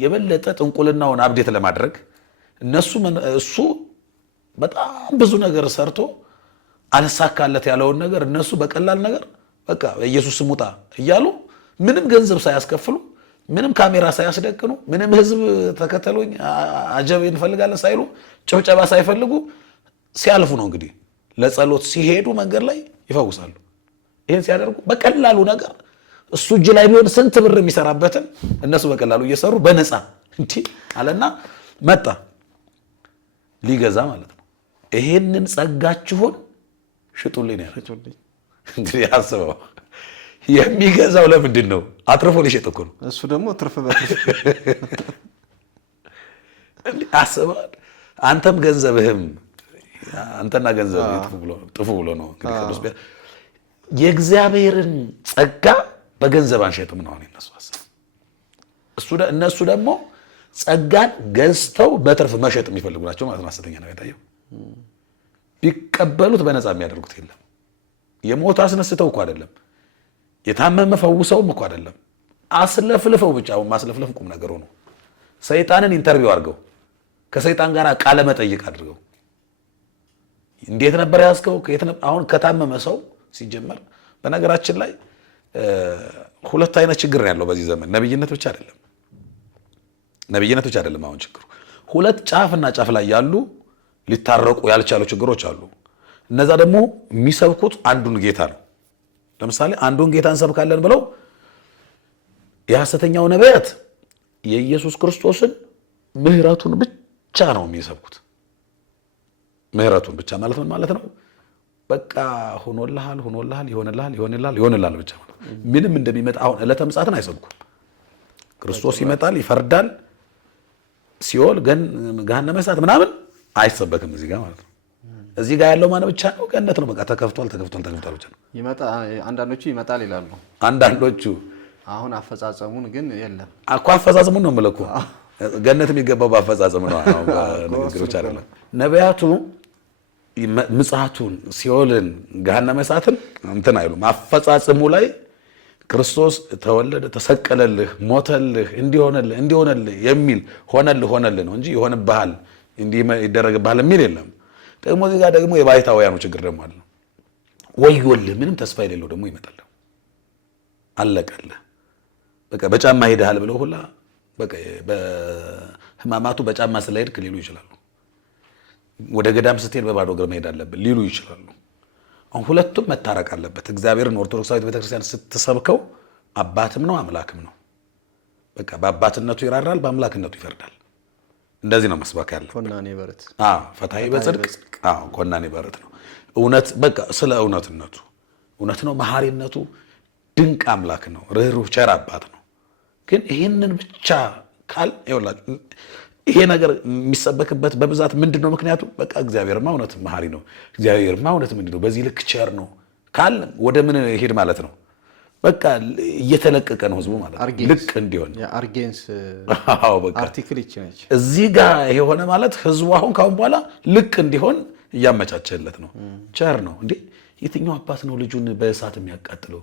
የበለጠ ጥንቁልናውን አብዴት ለማድረግ እሱ በጣም ብዙ ነገር ሰርቶ አልሳካለት ያለውን ነገር እነሱ በቀላል ነገር በቃ ኢየሱስ ስሙጣ እያሉ ምንም ገንዘብ ሳያስከፍሉ ምንም ካሜራ ሳያስደቅኑ ምንም ህዝብ ተከተሉኝ አጀብ እንፈልጋለን ሳይሉ ጭብጨባ ሳይፈልጉ ሲያልፉ ነው እንግዲህ ለጸሎት ሲሄዱ መንገድ ላይ ይፈውሳሉ። ይሄን ሲያደርጉ በቀላሉ ነገር እሱ እጅ ላይ ቢሆን ስንት ብር የሚሰራበትን እነሱ በቀላሉ እየሰሩ በነፃ እንዴ አለና መጣ ሊገዛ ማለት ነው። ይሄንን ጸጋችሁን ሽጡልኝ ያለው እንግዲህ አስበው። የሚገዛው ለምንድን ነው? አትርፎ ሊሸጥ እኮ ነው። እሱ ደግሞ ትርፍ በትርፍ አስበዋል። አንተም ገንዘብህም አንተና ገንዘብህ ጥፉ ብሎ ነው እንግዲህ ቅዱስ የእግዚአብሔርን ጸጋ በገንዘብ አንሸጥም ነው እነሱ ሐሳብ። እነሱ ደግሞ ጸጋን ገዝተው በትርፍ መሸጥ የሚፈልጉ ናቸው ማለት ነው። ሐሰተኛ ነው የታየው። ቢቀበሉት በነፃ የሚያደርጉት የለም። የሞት አስነስተው እኮ አይደለም፣ የታመመ ፈውሰውም እኮ አይደለም፣ አስለፍልፈው ብቻ። ማስለፍለፍ ቁም ነገር ሆኖ ሰይጣንን ኢንተርቪው አድርገው ከሰይጣን ጋር ቃለ መጠይቅ አድርገው እንዴት ነበር ያስከው? አሁን ከታመመ ሰው ሲጀመር በነገራችን ላይ ሁለት አይነት ችግር ነው ያለው በዚህ ዘመን። ነብይነት ብቻ አይደለም አሁን ችግሩ። ሁለት ጫፍና ጫፍ ላይ ያሉ ሊታረቁ ያልቻሉ ችግሮች አሉ። እነዛ ደግሞ የሚሰብኩት አንዱን ጌታ ነው። ለምሳሌ አንዱን ጌታ እንሰብካለን ብለው የሐሰተኛው ነቢያት የኢየሱስ ክርስቶስን ምህረቱን ብቻ ነው የሚሰብኩት። ምህረቱን ብቻ ማለት ምን ማለት ነው? በቃ ሆኖልሃል፣ ይሆንልሃል ብቻ ማለት ምንም እንደሚመጣ አሁን ዕለተ ምጽአትን አይሰብኩም። ክርስቶስ ይመጣል፣ ይፈርዳል፣ ሲኦል ገሃነመ እሳት ምናምን አይሰበክም እዚህ ጋር ማለት ነው። እዚህ ጋር ያለው ማን ብቻ ነው? ገነት ነው። በቃ ተከፍቷል ብቻ ነው። አንዳንዶቹ ይመጣል ይላሉ። አንዳንዶቹ አሁን አፈጻጸሙን ግን የለም እኮ አፈጻጸሙን ነው የምልህ እኮ ገነት የሚገባው በአፈጻጸም ነው። ንግግሮች አይደለም። ነቢያቱ ምጽአቱን፣ ሲኦልን፣ ገሃነመ እሳትን እንትን አይሉም። አፈጻጸሙ ላይ ክርስቶስ ተወለደ፣ ተሰቀለልህ፣ ሞተልህ፣ እንዲሆነልህ የሚል ሆነልህ ነው እንጂ ይሆንብሃል፣ እንዲህ ይደረግብሃል የሚል የለም። ደግሞ እዚህ ጋር ደግሞ የባይታውያኑ ችግር ደግሞ አለ። ወዮልህ ምንም ተስፋ የሌለው ደግሞ ይመጣል። አለቀልህ በቃ በጫማ ሄደሃል ብለው ሁላ በቃ በህማማቱ በጫማ ስለሄድክ ሊሉ ይችላሉ። ወደ ገዳም ስትሄድ በባዶ እግር መሄድ አለብን ሊሉ ይችላሉ። አሁን ሁለቱም መታረቅ አለበት። እግዚአብሔርን ኦርቶዶክሳዊት ቤተክርስቲያን ስትሰብከው አባትም ነው አምላክም ነው። በቃ በአባትነቱ ይራራል፣ በአምላክነቱ ይፈርዳል። እንደዚህ ነው መስበክ ያለበት። ኮናኔ በረት ፈታሒ በጽድቅ ኮናኔ በረት ነው። እውነት በቃ ስለ እውነትነቱ እውነት ነው። መሐሪነቱ ድንቅ አምላክ ነው። ርኅሩህ ቸር አባት ነው። ግን ይህንን ብቻ ካል ይኸውላችሁ ይሄ ነገር የሚሰበክበት በብዛት ምንድን ነው ምክንያቱ? በቃ እግዚአብሔርማ እውነት መሐሪ ነው፣ እግዚአብሔርማ እውነት ምንድን ነው በዚህ ልክ ቸር ነው ካል ወደ ምን ሄድ ማለት ነው? በቃ እየተለቀቀ ነው ህዝቡ ማለት ነው። ልክ እንዲሆን አርጌንስ አርቲክል ይችላል እዚህ ጋር የሆነ ማለት ህዝቡ አሁን ካሁን በኋላ ልክ እንዲሆን እያመቻቸለት ነው። ቸር ነው እንዴ! የትኛው አባት ነው ልጁን በእሳት የሚያቃጥለው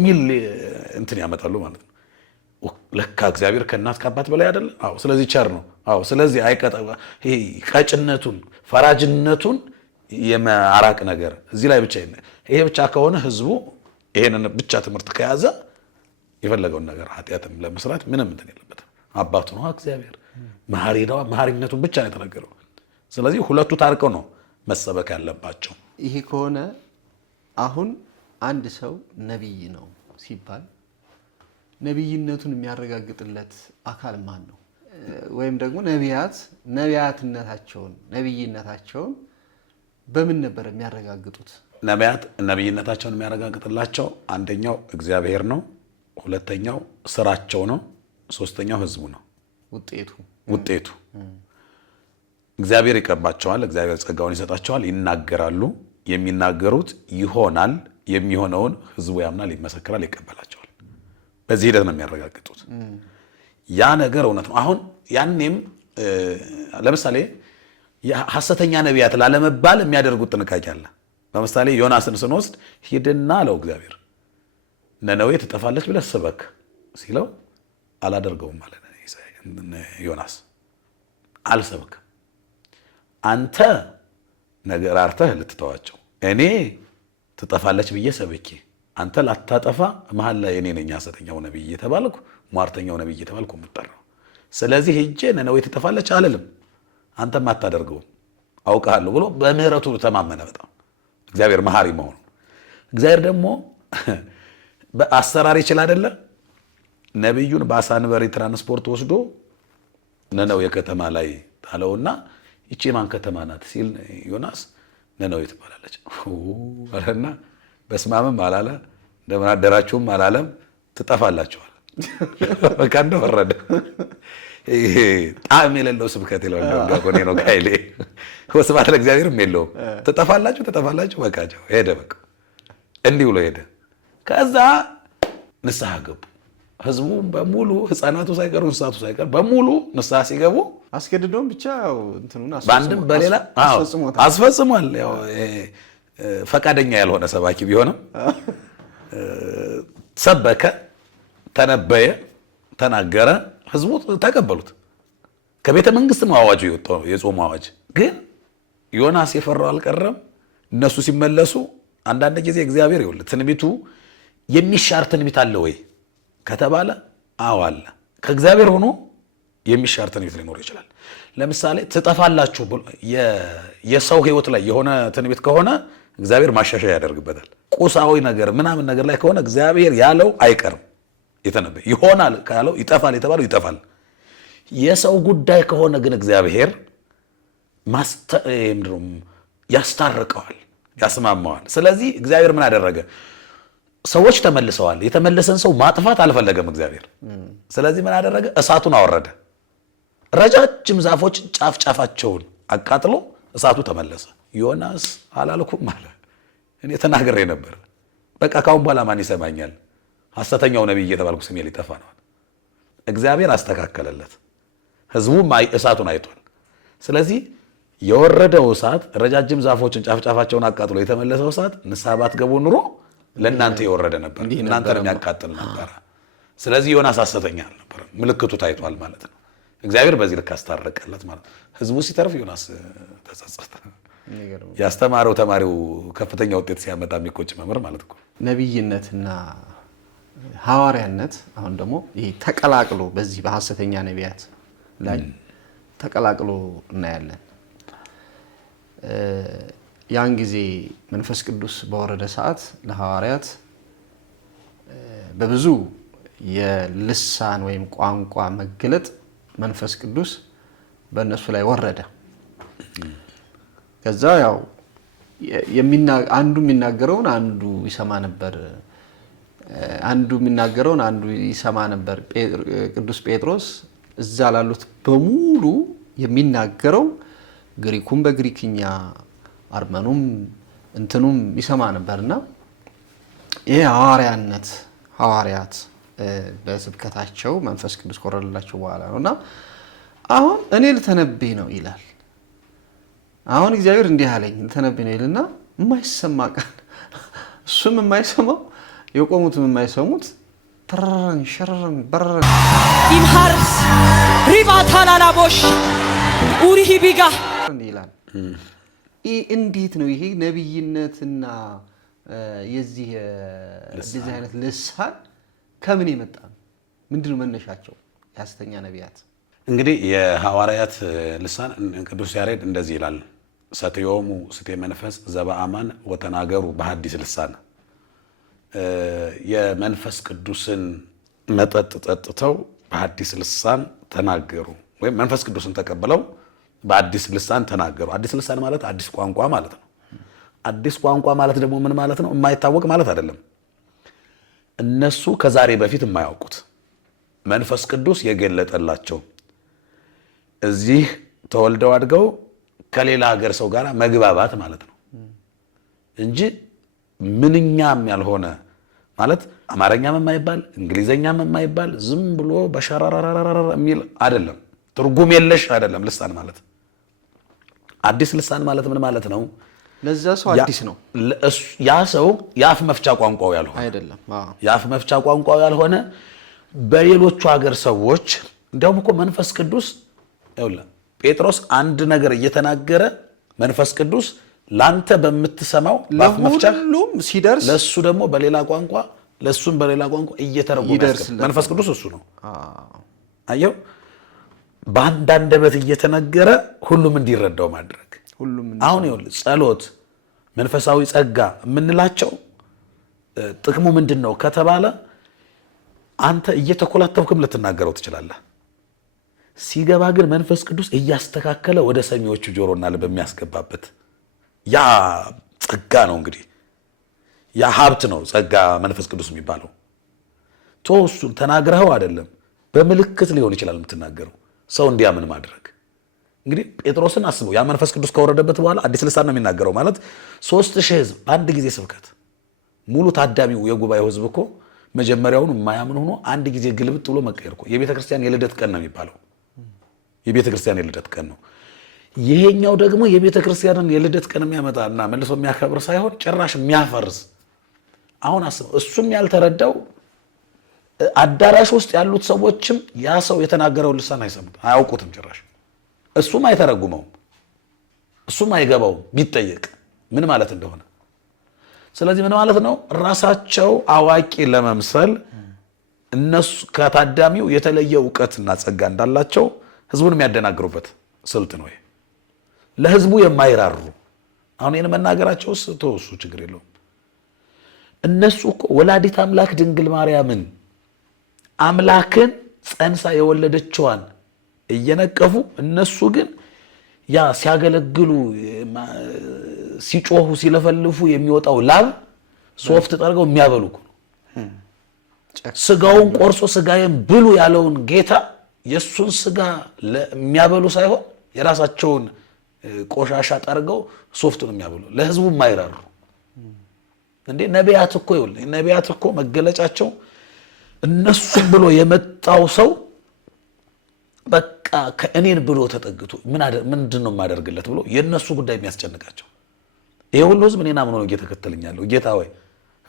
ሚል እንትን ያመጣሉ ማለት ነው። ለካ እግዚአብሔር ከእናት ከአባት በላይ አይደለ? አዎ። ስለዚህ ቸር ነው። አዎ። ስለዚህ ይሄ ቀጭነቱን ፈራጅነቱን የማራቅ ነገር እዚህ ላይ ብቻ ይሄ ብቻ ከሆነ ህዝቡ ይሄንን ብቻ ትምህርት ከያዘ የፈለገውን ነገር ኃጢአትም ለመስራት ምንም እንትን የለበትም። አባቱ ነው እግዚአብሔር መሐሪ ነው። መሐሪነቱን ብቻ ነው የተናገረው። ስለዚህ ሁለቱ ታርቀው ነው መሰበክ ያለባቸው። ይሄ ከሆነ አሁን አንድ ሰው ነብይ ነው ሲባል ነብይነቱን የሚያረጋግጥለት አካል ማን ነው? ወይም ደግሞ ነብይነታቸውን በምን ነበር የሚያረጋግጡት? ነቢያት ነብይነታቸውን የሚያረጋግጥላቸው አንደኛው እግዚአብሔር ነው፣ ሁለተኛው ስራቸው ነው፣ ሶስተኛው ህዝቡ ነው። ውጤቱ እግዚአብሔር ይቀባቸዋል፣ እግዚአብሔር ጸጋውን ይሰጣቸዋል፣ ይናገራሉ። የሚናገሩት ይሆናል፣ የሚሆነውን ህዝቡ ያምናል፣ ይመሰክራል፣ ይቀበላቸዋል። በዚህ ሂደት ነው የሚያረጋግጡት። ያ ነገር እውነት ነው። አሁን ያኔም ለምሳሌ ሐሰተኛ ነቢያት ላለመባል የሚያደርጉት ጥንቃቄ አለ። ለምሳሌ ዮናስን ስንወስድ ሂድና አለው እግዚአብሔር ነነዌ ትጠፋለች ብለህ ስበክ ሲለው አላደርገውም ማለት ዮናስ አልሰብክም። አንተ ነገር አርተህ ልትተዋቸው፣ እኔ ትጠፋለች ብዬ ሰብኬ አንተ ላታጠፋ መሀል ላይ እኔ ነኝ ሐሰተኛው ነብይ የተባልኩ ሟርተኛው ነብይ የተባልኩ የምጠራው። ስለዚህ ሄጄ ነነዌ ትጠፋለች አልልም፣ አንተም አታደርገውም አውቃለሁ ብሎ በምህረቱ ተማመነ። በጣም እግዚአብሔር መሐሪ መሆኑ። እግዚአብሔር ደግሞ በአሰራር ይችላል አይደለ? ነብዩን በአሳንበሪ ትራንስፖርት ወስዶ ነነዌ ከተማ ላይ ታለውና ይቺ ማን ከተማ ናት ሲል ዮናስ ነነዌ ትባላለች አለና በስማምም አላለ እንደምን አደራችሁም አላለም፣ ትጠፋላችኋል። በቃ እንደወረደ ይሄ ጣዕም የሌለው ስብከት ይለው እንደጋቆኔ ነው ካይሌ ወስብሐት ለእግዚአብሔርም የለውም። ትጠፋላችሁ በቃቸው ሄደ። በቃ እንዲህ ብሎ ሄደ። ከዛ ንስሐ ገቡ። ህዝቡ በሙሉ ህፃናቱ ሳይቀሩ እንስሳቱ ሳይቀር በሙሉ ንስሐ ሲገቡ አስገድዶም ብቻ እንትኑን በአንድም በሌላ አስፈጽሟል። ያው ፈቃደኛ ያልሆነ ሰባኪ ቢሆንም ሰበከ፣ ተነበየ፣ ተናገረ። ህዝቡ ተቀበሉት። ከቤተ መንግስት ነው አዋጁ የወጣው፣ የጾሙ አዋጅ። ግን ዮናስ የፈራው አልቀረም። እነሱ ሲመለሱ አንዳንድ ጊዜ እግዚአብሔር ይወል ትንቢቱ የሚሻር ትንቢት አለ ወይ ከተባለ አዎ አለ። ከእግዚአብሔር ሆኖ የሚሻር ትንቢት ሊኖር ይችላል። ለምሳሌ ትጠፋላችሁ የሰው ህይወት ላይ የሆነ ትንቢት ከሆነ እግዚአብሔር ማሻሻያ ያደርግበታል። ቁሳዊ ነገር ምናምን ነገር ላይ ከሆነ እግዚአብሔር ያለው አይቀርም። የተነበየ ይሆናል ካለው ይጠፋል የተባለው ይጠፋል። የሰው ጉዳይ ከሆነ ግን እግዚአብሔር ያስታርቀዋል፣ ያስማማዋል። ስለዚህ እግዚአብሔር ምን አደረገ? ሰዎች ተመልሰዋል። የተመለሰን ሰው ማጥፋት አልፈለገም እግዚአብሔር። ስለዚህ ምን አደረገ? እሳቱን አወረደ። ረጃጅም ዛፎች ጫፍ ጫፋቸውን አቃጥሎ እሳቱ ተመለሰ። ዮናስ አላልኩም አለ፣ እኔ ተናግሬ ነበር። በቃ ካሁን በኋላ ማን ይሰማኛል? ሐሰተኛው ነብይ እየተባልኩ ስሜ ሊጠፋ ነው። እግዚአብሔር አስተካከለለት። ህዝቡም እሳቱን አይቷል። ስለዚህ የወረደው እሳት ረጃጅም ዛፎችን ጫፍ ጫፋቸውን አቃጥሎ የተመለሰው እሳት ንስሐ ባትገቡ ኑሮ ለእናንተ የወረደ ነበር፣ እናንተንም ያቃጥል ነበር። ስለዚህ ዮናስ ሐሰተኛ አልነበረም። ምልክቱ ታይቷል ማለት ነው። እግዚአብሔር በዚህ ልክ አስታረቀለት ማለት ነው። ህዝቡ ሲተርፍ ዮናስ ተጸጸተ። ያስተማረው ተማሪው ከፍተኛ ውጤት ሲያመጣ የሚቆጭ መምህር ማለት ነው። ነብይነትና ሐዋርያነት አሁን ደግሞ ይሄ ተቀላቅሎ በዚህ በሐሰተኛ ነቢያት ላይ ተቀላቅሎ እናያለን። ያን ጊዜ መንፈስ ቅዱስ በወረደ ሰዓት ለሐዋርያት በብዙ የልሳን ወይም ቋንቋ መገለጥ መንፈስ ቅዱስ በእነሱ ላይ ወረደ። ከዛ ያው አንዱ የሚናገረውን አንዱ ይሰማ ነበር፣ አንዱ የሚናገረውን አንዱ ይሰማ ነበር። ቅዱስ ጴጥሮስ እዛ ላሉት በሙሉ የሚናገረው ግሪኩም በግሪክኛ አርመኑም እንትኑም ይሰማ ነበርና ይሄ ሐዋርያት በስብከታቸው መንፈስ ቅዱስ ከወረደላቸው በኋላ ነውና አሁን እኔ ልተነብይ ነው ይላል። አሁን እግዚአብሔር እንዲህ አለኝ ልተነብይ ነው ይልና የማይሰማ ቃል እሱም የማይሰማው የቆሙትም የማይሰሙት ተረረን ሸረረን በረረን ኢምሃርስ ሪባታላላቦሽ ኡሪሂ ቢጋ ይላል። እንዴት ነው ይሄ ነብይነትና የዚህ እንደዚህ አይነት ልሳን ከምን የመጣ ነው? ምንድነው መነሻቸው? የሐሰተኛ ነቢያት እንግዲህ የሐዋርያት ልሳን ቅዱስ ያሬድ እንደዚህ ይላል። ሰትዮሙ ስቴ መንፈስ ዘበአማን ወተናገሩ በሐዲስ ልሳን። የመንፈስ ቅዱስን መጠጥ ጠጥተው በሐዲስ ልሳን ተናገሩ፣ ወይም መንፈስ ቅዱስን ተቀብለው በአዲስ ልሳን ተናገሩ። አዲስ ልሳን ማለት አዲስ ቋንቋ ማለት ነው። አዲስ ቋንቋ ማለት ደግሞ ምን ማለት ነው? የማይታወቅ ማለት አይደለም። እነሱ ከዛሬ በፊት የማያውቁት መንፈስ ቅዱስ የገለጠላቸው እዚህ ተወልደው አድገው ከሌላ ሀገር ሰው ጋር መግባባት ማለት ነው እንጂ ምንኛም ያልሆነ ማለት አማርኛም የማይባል እንግሊዘኛም የማይባል ዝም ብሎ በሸራራራራ የሚል አይደለም። ትርጉም የለሽ አይደለም ልሳን ማለት። አዲስ ልሳን ማለት ምን ማለት ነው? ለዛ ሰው አዲስ ነው። ያ ሰው የአፍ መፍቻ ቋንቋው ያልሆነ አይደለም። የአፍ መፍቻ ቋንቋው ያልሆነ በሌሎቹ ሀገር ሰዎች እንዲያውም እኮ መንፈስ ቅዱስ ይኸውልህ ጴጥሮስ አንድ ነገር እየተናገረ መንፈስ ቅዱስ ላንተ በምትሰማው በአፍ መፍቻ ለሁሉም ሲደርስ ለሱ ደግሞ በሌላ ቋንቋ ለሱም በሌላ ቋንቋ እየተረጎመ መንፈስ ቅዱስ እሱ ነው። አየው በአንድ አንደበት እየተነገረ ሁሉም እንዲረዳው ማድረግ። አሁን ይኸውልህ ጸሎት፣ መንፈሳዊ ጸጋ የምንላቸው ጥቅሙ ምንድን ነው ከተባለ አንተ እየተኮላተብክም ልትናገረው ትችላለህ። ሲገባ ግን መንፈስ ቅዱስ እያስተካከለ ወደ ሰሚዎቹ ጆሮና ልብ የሚያስገባበት ያ ጸጋ ነው። እንግዲህ ያ ሀብት ነው ጸጋ መንፈስ ቅዱስ የሚባለው። እሱን ተናግረኸው አይደለም በምልክት ሊሆን ይችላል የምትናገረው ሰው እንዲያምን ማድረግ። እንግዲህ ጴጥሮስን አስበው ያ መንፈስ ቅዱስ ከወረደበት በኋላ አዲስ ልሳን ነው የሚናገረው ማለት 3000 ህዝብ በአንድ ጊዜ ስብከት ሙሉ ታዳሚው የጉባኤው ህዝብ እኮ መጀመሪያውን የማያምን ሆኖ አንድ ጊዜ ግልብጥ ብሎ መቀየር እኮ የቤተ ክርስቲያን የልደት ቀን ነው የሚባለው። የቤተ ክርስቲያን የልደት ቀን ነው። ይሄኛው ደግሞ የቤተ ክርስቲያንን የልደት ቀን የሚያመጣና መልሶ የሚያከብር ሳይሆን ጭራሽ የሚያፈርስ። አሁን አስበው እሱም ያልተረዳው አዳራሽ ውስጥ ያሉት ሰዎችም ያ ሰው የተናገረው ልሳን አይሰሙት አያውቁትም ጭራሽ። እሱም አይተረጉመውም፣ እሱም አይገባውም ቢጠየቅ ምን ማለት እንደሆነ። ስለዚህ ምን ማለት ነው? ራሳቸው አዋቂ ለመምሰል እነሱ ከታዳሚው የተለየ እውቀትና ጸጋ እንዳላቸው ህዝቡን የሚያደናግሩበት ስልት ነው። ለህዝቡ የማይራሩ አሁን ይህን መናገራቸው እሱ ችግር የለውም። እነሱ እኮ ወላዲት አምላክ ድንግል ማርያምን አምላክን ጸንሳ የወለደችዋን እየነቀፉ እነሱ ግን ያ ሲያገለግሉ ሲጮሁ ሲለፈልፉ የሚወጣው ላብ ሶፍት ጠርገው የሚያበሉ ነው። ስጋውን ቆርሶ ስጋዬን ብሉ ያለውን ጌታ የሱን ስጋ የሚያበሉ ሳይሆን የራሳቸውን ቆሻሻ ጠርገው ሶፍቱን የሚያበሉ ለህዝቡ የማይራሩ እንዴ ነቢያት እኮ ይኸውልህ ነቢያት እኮ መገለጫቸው እነሱን ብሎ የመጣው ሰው በቃ ከእኔን ብሎ ተጠግቶ ምንድን ነው የማደርግለት ብሎ የእነሱ ጉዳይ የሚያስጨንቃቸው ይሄ ሁሉ ህዝብ እኔን አምኖ ነው እየተከተለኛለሁ። ጌታ ወይ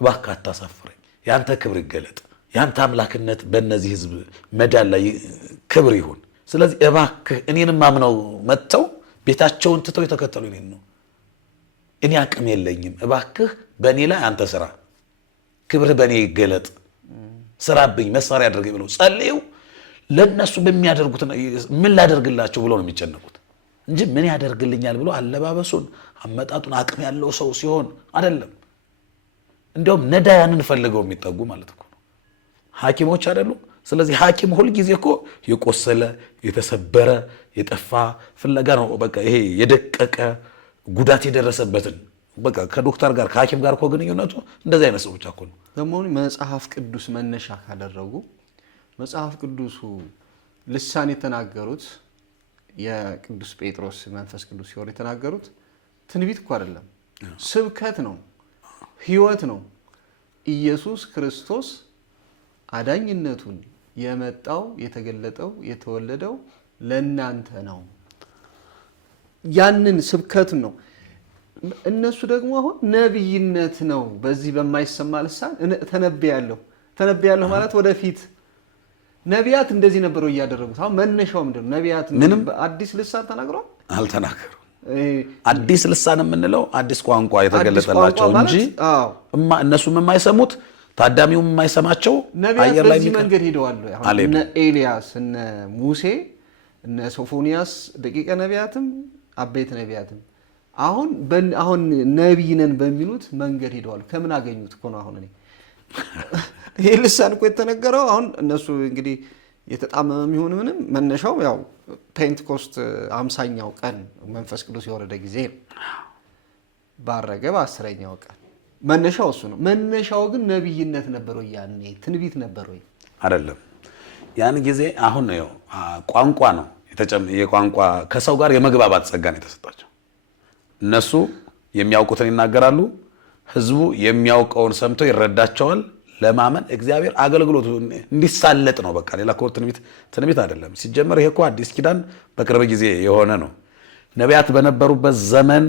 እባክህ አታሳፍረኝ፣ ያንተ ክብር ይገለጥ፣ ያንተ አምላክነት በእነዚህ ህዝብ መዳን ላይ ክብር ይሁን። ስለዚህ እባክህ እኔንም አምነው መጥተው ቤታቸውን ትተው የተከተሉ እኔን ነው። እኔ አቅም የለኝም፣ እባክህ በእኔ ላይ አንተ ስራ፣ ክብርህ በእኔ ይገለጥ፣ ስራብኝ፣ መሳሪያ አድርገኝ ብለው ጸልዩ። ለነሱ በሚያደርጉት ምን ላደርግላቸው ብሎ ነው የሚጨነቁት እንጂ ምን ያደርግልኛል ብሎ አለባበሱን አመጣጡን አቅም ያለው ሰው ሲሆን አይደለም። እንዲያውም ነዳያንን ፈልገው የሚጠጉ ማለት እኮ ነው። ሐኪሞች አይደሉም። ስለዚህ ሐኪም ሁልጊዜ እኮ የቆሰለ የተሰበረ የጠፋ ፍለጋ ነው። በቃ ይሄ የደቀቀ ጉዳት የደረሰበትን በቃ ከዶክተር ጋር ከሐኪም ጋር እኮ ግንኙነቱ እንደዚህ አይነት ሰዎች እኮ ነው። ደግሞ መጽሐፍ ቅዱስ መነሻ ካደረጉ መጽሐፍ ቅዱሱ ልሳን የተናገሩት የቅዱስ ጴጥሮስ መንፈስ ቅዱስ ሲሆን የተናገሩት ትንቢት እኮ አይደለም፣ ስብከት ነው፣ ህይወት ነው። ኢየሱስ ክርስቶስ አዳኝነቱን የመጣው የተገለጠው የተወለደው ለእናንተ ነው። ያንን ስብከት ነው። እነሱ ደግሞ አሁን ነብይነት ነው። በዚህ በማይሰማ ልሳን ተነብያለሁ ማለት ወደፊት ነቢያት እንደዚህ ነበሩ እያደረጉት። አሁን መነሻው ምንድነው? ነቢያት ምንም አዲስ ልሳን ተናግረዋል አልተናገሩም። አዲስ ልሳን የምንለው አዲስ ቋንቋ የተገለጠላቸው እንጂ እነሱም የማይሰሙት ታዳሚውም የማይሰማቸው ነቢያት በዚህ መንገድ ሄደዋል። እነ ኤልያስ እነ ሙሴ እነ ሶፎንያስ ደቂቀ ነቢያትም አበይት ነቢያትም አሁን ነቢይ ነን በሚሉት መንገድ ሄደዋል። ከምን አገኙት እኮ ነው አሁን እኔ ይሄ ልሳን እኮ የተነገረው አሁን እነሱ እንግዲህ የተጣመመ የሚሆን ምንም መነሻው ያው ፔንቴኮስት 50ኛው ቀን መንፈስ ቅዱስ የወረደ ጊዜ ባረገ በ10ኛው ቀን መነሻው እሱ ነው። መነሻው ግን ነብይነት ነበር ወይ? ያኔ ትንቢት ነበር ወይ? አይደለም። ያን ጊዜ አሁን ነው ቋንቋ ነው የቋንቋ ከሰው ጋር የመግባባት ጸጋን የተሰጣቸው። እነሱ የሚያውቁትን ይናገራሉ፣ ህዝቡ የሚያውቀውን ሰምቶ ይረዳቸዋል። ለማመን እግዚአብሔር አገልግሎቱ እንዲሳለጥ ነው። በቃ ሌላ ኮር ትንቢት አይደለም። ሲጀመር ይሄ እኮ አዲስ ኪዳን በቅርብ ጊዜ የሆነ ነው። ነቢያት በነበሩበት ዘመን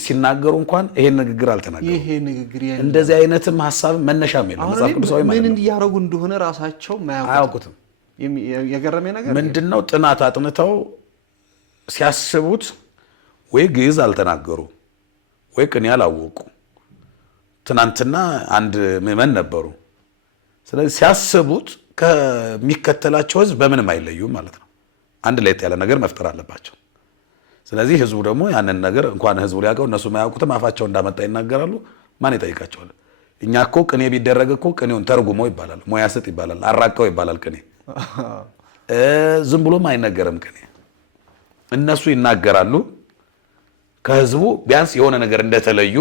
ሲናገሩ እንኳን ይሄን ንግግር አልተናገሩም። ይሄ ንግግር እንደዚህ አይነትም ሐሳብ መነሻም የለም። መጽሐፍ ቅዱሳዊ ምን እንዲያረጉ እንደሆነ ራሳቸው አያውቁትም። የገረመ ነገር ምንድነው? ጥናት አጥንተው ሲያስቡት ወይ ግዕዝ አልተናገሩ ወይ ቅኔ አላወቁ። ትናንትና አንድ ምዕመን ነበሩ። ስለዚህ ሲያስቡት ከሚከተላቸው ህዝብ በምንም አይለዩም ማለት ነው። አንድ ለየት ያለ ነገር መፍጠር አለባቸው። ስለዚህ ህዝቡ ደግሞ ያንን ነገር እንኳን ህዝቡ ሊያውቀው እነሱ ማያውቁትም አፋቸው እንዳመጣ ይናገራሉ። ማን ይጠይቃቸዋል? እኛ እኮ ቅኔ ቢደረግ እኮ ቅኔውን ተርጉሞ ይባላል፣ ሙያ ስጥ ይባላል፣ አራቀው ይባላል። ቅኔ ዝም ብሎም አይነገርም ቅኔ። እነሱ ይናገራሉ። ከህዝቡ ቢያንስ የሆነ ነገር እንደተለዩ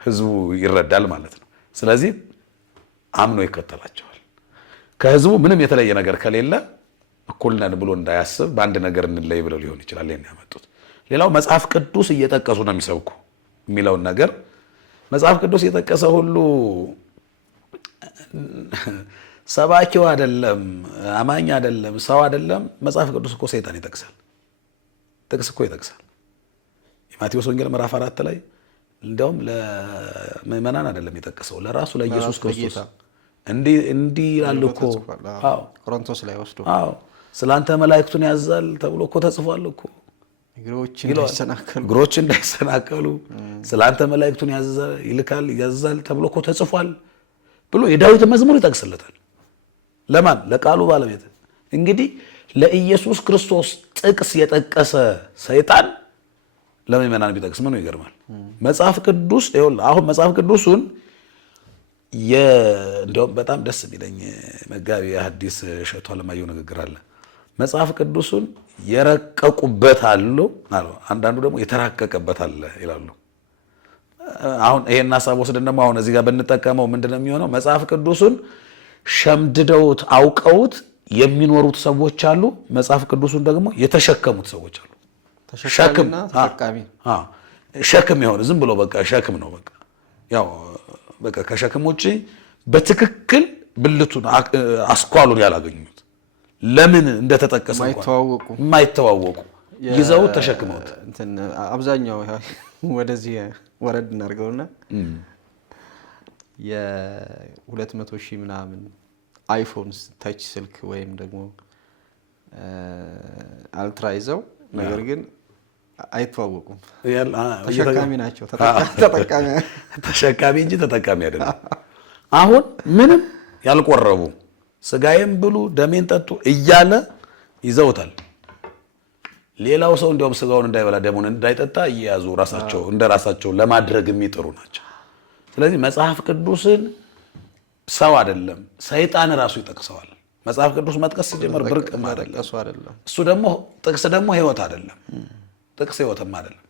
ህዝቡ ይረዳል ማለት ነው። ስለዚህ አምኖ ይከተላቸዋል። ከህዝቡ ምንም የተለየ ነገር ከሌለ እኩል ነን ብሎ እንዳያስብ በአንድ ነገር እንለይ ብለው ሊሆን ይችላል ይሄን ያመጡት። ሌላው መጽሐፍ ቅዱስ እየጠቀሱ ነው የሚሰብኩ የሚለውን ነገር መጽሐፍ ቅዱስ እየጠቀሰ ሁሉ ሰባኪው አይደለም፣ አማኝ አይደለም፣ ሰው አይደለም። መጽሐፍ ቅዱስ እኮ ሰይጣን ይጠቅሳል። ጥቅስ እኮ ይጠቅሳል። የማቴዎስ ወንጌል ምዕራፍ 4 ላይ እንደውም ለምእመናን አይደለም የጠቀሰው ለራሱ ለኢየሱስ ክርስቶስ እንዲህ ይላል እኮ። አዎ ቆሮንቶስ ላይ ወስዶ ስላንተ መላእክቱን ያዛል ተብሎ እኮ ተጽፏል እኮ። እግሮች እንዳይሰናከሉ ስላንተ መላእክቱን ይልካል ያዛል ተብሎ እኮ ተጽፏል ብሎ የዳዊት መዝሙር ይጠቅስለታል። ለማን? ለቃሉ ባለቤት። እንግዲህ ለኢየሱስ ክርስቶስ ጥቅስ የጠቀሰ ሰይጣን ለምእመናን ቢጠቅስ ምን ይገርማል? መጽሐፍ ቅዱስ አሁን መጽሐፍ ቅዱሱን እንደውም በጣም ደስ የሚለኝ መጋቢ ሐዲስ እሸቱ አለማየሁ ንግግር አለ። መጽሐፍ ቅዱሱን የረቀቁበት አሉ፣ አንዳንዱ ደግሞ የተራቀቀበት አለ ይላሉ። አሁን ይሄን ሐሳብ ወስደን ደግሞ አሁን እዚህ ጋር ብንጠቀመው ምንድነው የሚሆነው? መጽሐፍ ቅዱሱን ሸምድደውት አውቀውት የሚኖሩት ሰዎች አሉ። መጽሐፍ ቅዱሱን ደግሞ የተሸከሙት ሰዎች አሉ። ሸክም የሆነ ዝም ብሎ በቃ ሸክም ነው። በቃ ያው በቃ ከሸክም ውጪ በትክክል ብልቱን አስኳሉን ያላገኙት ለምን እንደተጠቀሰ የማይተዋወቁ ይዘው ተሸክመውት አብዛኛው ወደዚህ ወረድ እናድርገውና የ200,000 ምናምን አይፎንስ ታች ስልክ ወይም ደግሞ አልትራ ይዘው ነገር ግን አይተዋወቁም። ተሸካሚ ናቸው። ተሸካሚ እንጂ ተጠቃሚ አይደለም። አሁን ምንም ያልቆረቡ ስጋዬን ብሉ ደሜን ጠጡ እያለ ይዘውታል። ሌላው ሰው እንዲያውም ስጋውን እንዳይበላ ደሙን እንዳይጠጣ እየያዙ ራሳቸው ለማድረግ የሚጥሩ ናቸው። ስለዚህ መጽሐፍ ቅዱስን ሰው አይደለም ሰይጣን ራሱ ይጠቅሰዋል። መጽሐፍ ቅዱስ መጥቀስ ሲጀምር ብርቅ አይደለም። እሱ ደግሞ ጥቅስ ደግሞ ህይወት አይደለም። ጥቅስ ህይወትም አይደለም።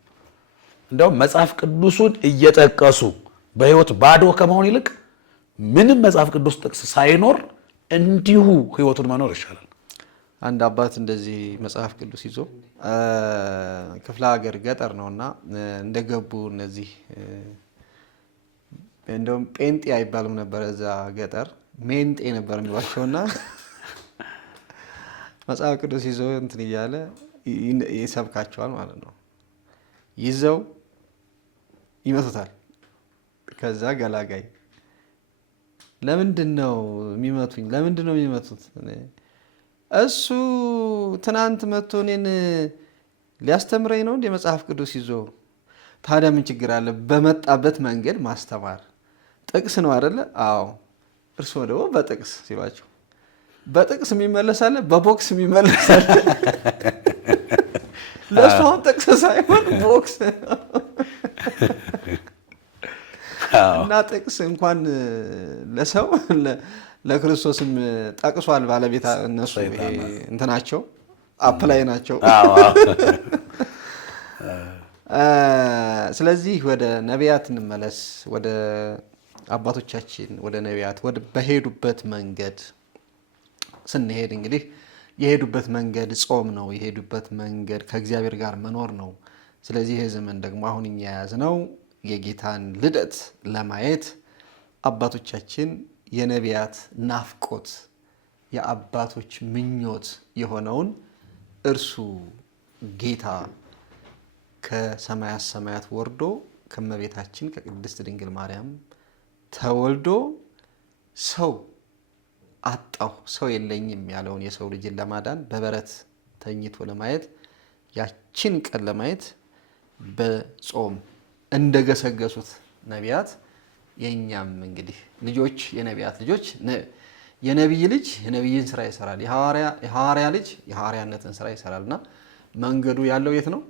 እንደውም መጽሐፍ ቅዱሱን እየጠቀሱ በህይወት ባዶ ከመሆን ይልቅ ምንም መጽሐፍ ቅዱስ ጥቅስ ሳይኖር እንዲሁ ህይወቱን መኖር ይሻላል። አንድ አባት እንደዚህ መጽሐፍ ቅዱስ ይዞ ክፍለ ሀገር ገጠር ነውና እንደገቡ እነዚህ እንደውም ጴንጤ አይባልም ነበር እዛ ገጠር ሜንጤ ነበር የሚሏቸውና መጽሐፍ ቅዱስ ይዘው እንትን እያለ ይሰብካቸዋል ማለት ነው። ይዘው ይመቱታል። ከዛ ገላጋይ ለምንድነው የሚመቱኝ? ለምንድነው የሚመቱት? እሱ ትናንት መጥቶ እኔን ሊያስተምረኝ ነው እንደ መጽሐፍ ቅዱስ ይዞ። ታዲያ ምን ችግር አለ? በመጣበት መንገድ ማስተማር ጥቅስ ነው አይደለ? አዎ። እርስዎ ደግሞ በጥቅስ ሲሏቸው በጥቅስ የሚመለሳለ፣ በቦክስ የሚመለሳለ። ለእሱ አሁን ጥቅስ ሳይሆን ቦክስ እና ጥቅስ እንኳን ለሰው ለክርስቶስም ጠቅሷል ባለቤት እነሱ እንትናቸው አፕላይ ናቸው። ስለዚህ ወደ ነቢያት እንመለስ። ወደ አባቶቻችን ወደ ነቢያት በሄዱበት መንገድ ስንሄድ እንግዲህ የሄዱበት መንገድ ጾም ነው። የሄዱበት መንገድ ከእግዚአብሔር ጋር መኖር ነው። ስለዚህ ይህ ዘመን ደግሞ አሁን እኛ የያዝነው የጌታን ልደት ለማየት አባቶቻችን የነቢያት ናፍቆት የአባቶች ምኞት የሆነውን እርሱ ጌታ ከሰማያት ሰማያት ወርዶ ከመቤታችን ከቅድስት ድንግል ማርያም ተወልዶ ሰው አጣሁ ሰው የለኝም ያለውን የሰው ልጅን ለማዳን በበረት ተኝቶ ለማየት ያችን ቀን ለማየት በጾም እንደገሰገሱት ነቢያት የኛም እንግዲህ ልጆች የነቢያት ልጆች የነቢይ ልጅ የነቢይን ስራ ይሰራል፣ የሐዋርያ ልጅ የሐዋርያነትን ስራ ይሰራልና መንገዱ ያለው የት ነው?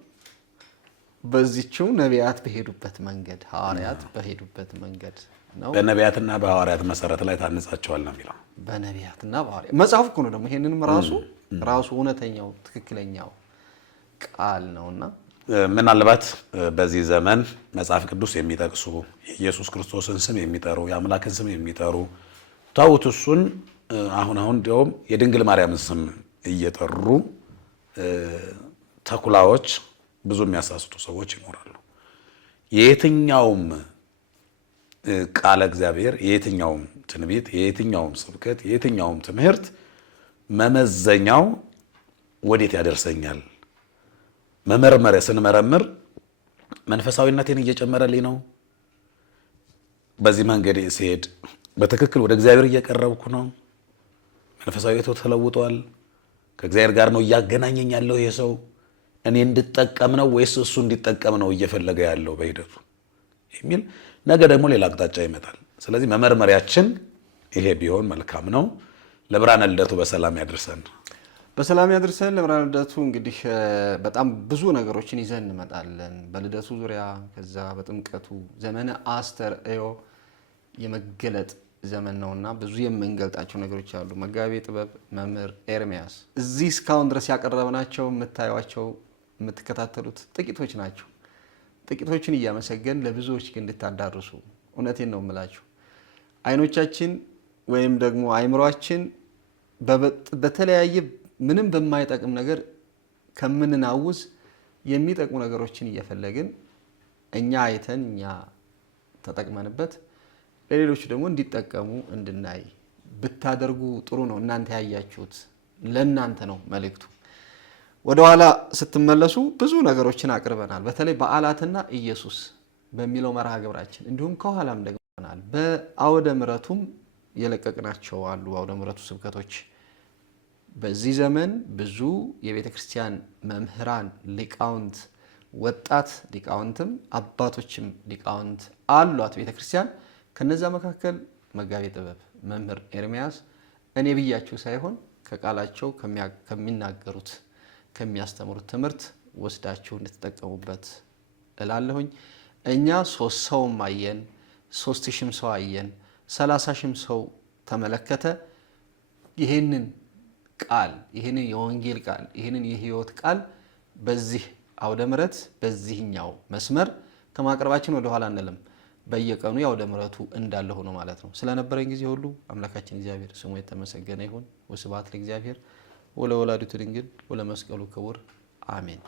በዚህው ነቢያት በሄዱበት መንገድ ሐዋርያት በሄዱበት መንገድ ነው። በነቢያትና በሐዋርያት መሰረት ላይ ታንጻቸዋል ነው የሚለው። በነቢያትና በሐዋርያት መጽሐፍ እኮ ነው ደግሞ ይሄንንም ራሱ እውነተኛው ትክክለኛው ቃል ነውና ምናልባት በዚህ ዘመን መጽሐፍ ቅዱስ የሚጠቅሱ የኢየሱስ ክርስቶስን ስም የሚጠሩ የአምላክን ስም የሚጠሩ ታውት እሱን አሁን እንዲያውም የድንግል ማርያምን ስም እየጠሩ ተኩላዎች ብዙ የሚያሳስቱ ሰዎች ይኖራሉ። የየትኛውም ቃለ እግዚአብሔር፣ የየትኛውም ትንቢት፣ የየትኛውም ስብከት፣ የየትኛውም ትምህርት መመዘኛው ወዴት ያደርሰኛል? መመርመሪያ ስንመረምር መንፈሳዊነቴን እየጨመረልኝ ነው? በዚህ መንገድ ሲሄድ በትክክል ወደ እግዚአብሔር እየቀረብኩ ነው? መንፈሳዊ ሕይወቱ ተለውጧል? ከእግዚአብሔር ጋር ነው እያገናኘኝ ያለው ይሄ ሰው? እኔ እንድጠቀም ነው ወይስ እሱ እንዲጠቀም ነው እየፈለገ ያለው በሂደቱ የሚል ነገ ደግሞ ሌላ አቅጣጫ ይመጣል። ስለዚህ መመርመሪያችን ይሄ ቢሆን መልካም ነው። ለብርሃነ ልደቱ በሰላም ያድርሰን። በሰላም ያድርሰን። ለብርሃነ ልደቱ እንግዲህ በጣም ብዙ ነገሮችን ይዘን እንመጣለን በልደቱ ዙሪያ። ከዛ በጥምቀቱ ዘመነ አስተርእዮ የመገለጥ ዘመን ነውና ብዙ የምንገልጣቸው ነገሮች አሉ። መጋቤ ጥበብ መምህር ኤርሚያስ እዚህ እስካሁን ድረስ ያቀረብናቸው የምታዩቸው የምትከታተሉት ጥቂቶች ናቸው። ጥቂቶችን እያመሰገን ለብዙዎች ግን እንድታዳርሱ እውነቴን ነው የምላችሁ። አይኖቻችን ወይም ደግሞ አይምሯችን በተለያየ ምንም በማይጠቅም ነገር ከምንናውዝ የሚጠቅሙ ነገሮችን እየፈለግን እኛ አይተን እኛ ተጠቅመንበት ለሌሎች ደግሞ እንዲጠቀሙ እንድናይ ብታደርጉ ጥሩ ነው። እናንተ ያያችሁት ለእናንተ ነው መልእክቱ። ወደ ኋላ ስትመለሱ ብዙ ነገሮችን አቅርበናል። በተለይ በዓላትና ኢየሱስ በሚለው መርሃ ግብራችን እንዲሁም ከኋላም ደግሞ በአውደ ምሕረቱም የለቀቅናቸው አሉ። አውደ ምሕረቱ ስብከቶች በዚህ ዘመን ብዙ የቤተ ክርስቲያን መምህራን ሊቃውንት፣ ወጣት ሊቃውንትም አባቶችም ሊቃውንት አሏት ቤተ ክርስቲያን። ከነዛ መካከል መጋቤ ጥበብ መምህር ኤርሚያስ እኔ ብያችሁ ሳይሆን ከቃላቸው ከሚናገሩት ከሚያስተምሩት ትምህርት ወስዳችሁ እንድትጠቀሙበት እላለሁኝ። እኛ 3 ሰውም አየን፣ 3000ም ሰው አየን፣ 30,000ም ሰው ተመለከተ። ይህንን ቃል ይህንን የወንጌል ቃል ይህንን የህይወት ቃል በዚህ አውደ ምሕረት በዚህኛው መስመር ከማቅረባችን ወደ ኋላ አንልም። በየቀኑ የአውደ ምሕረቱ እንዳለ ሆኖ ማለት ነው። ስለነበረን ጊዜ ሁሉ አምላካችን እግዚአብሔር ስሙ የተመሰገነ ይሁን። ወስብሐት ለእግዚአብሔር ወለወላዲቱ ድንግል ወለመስቀሉ ክቡር አሜን።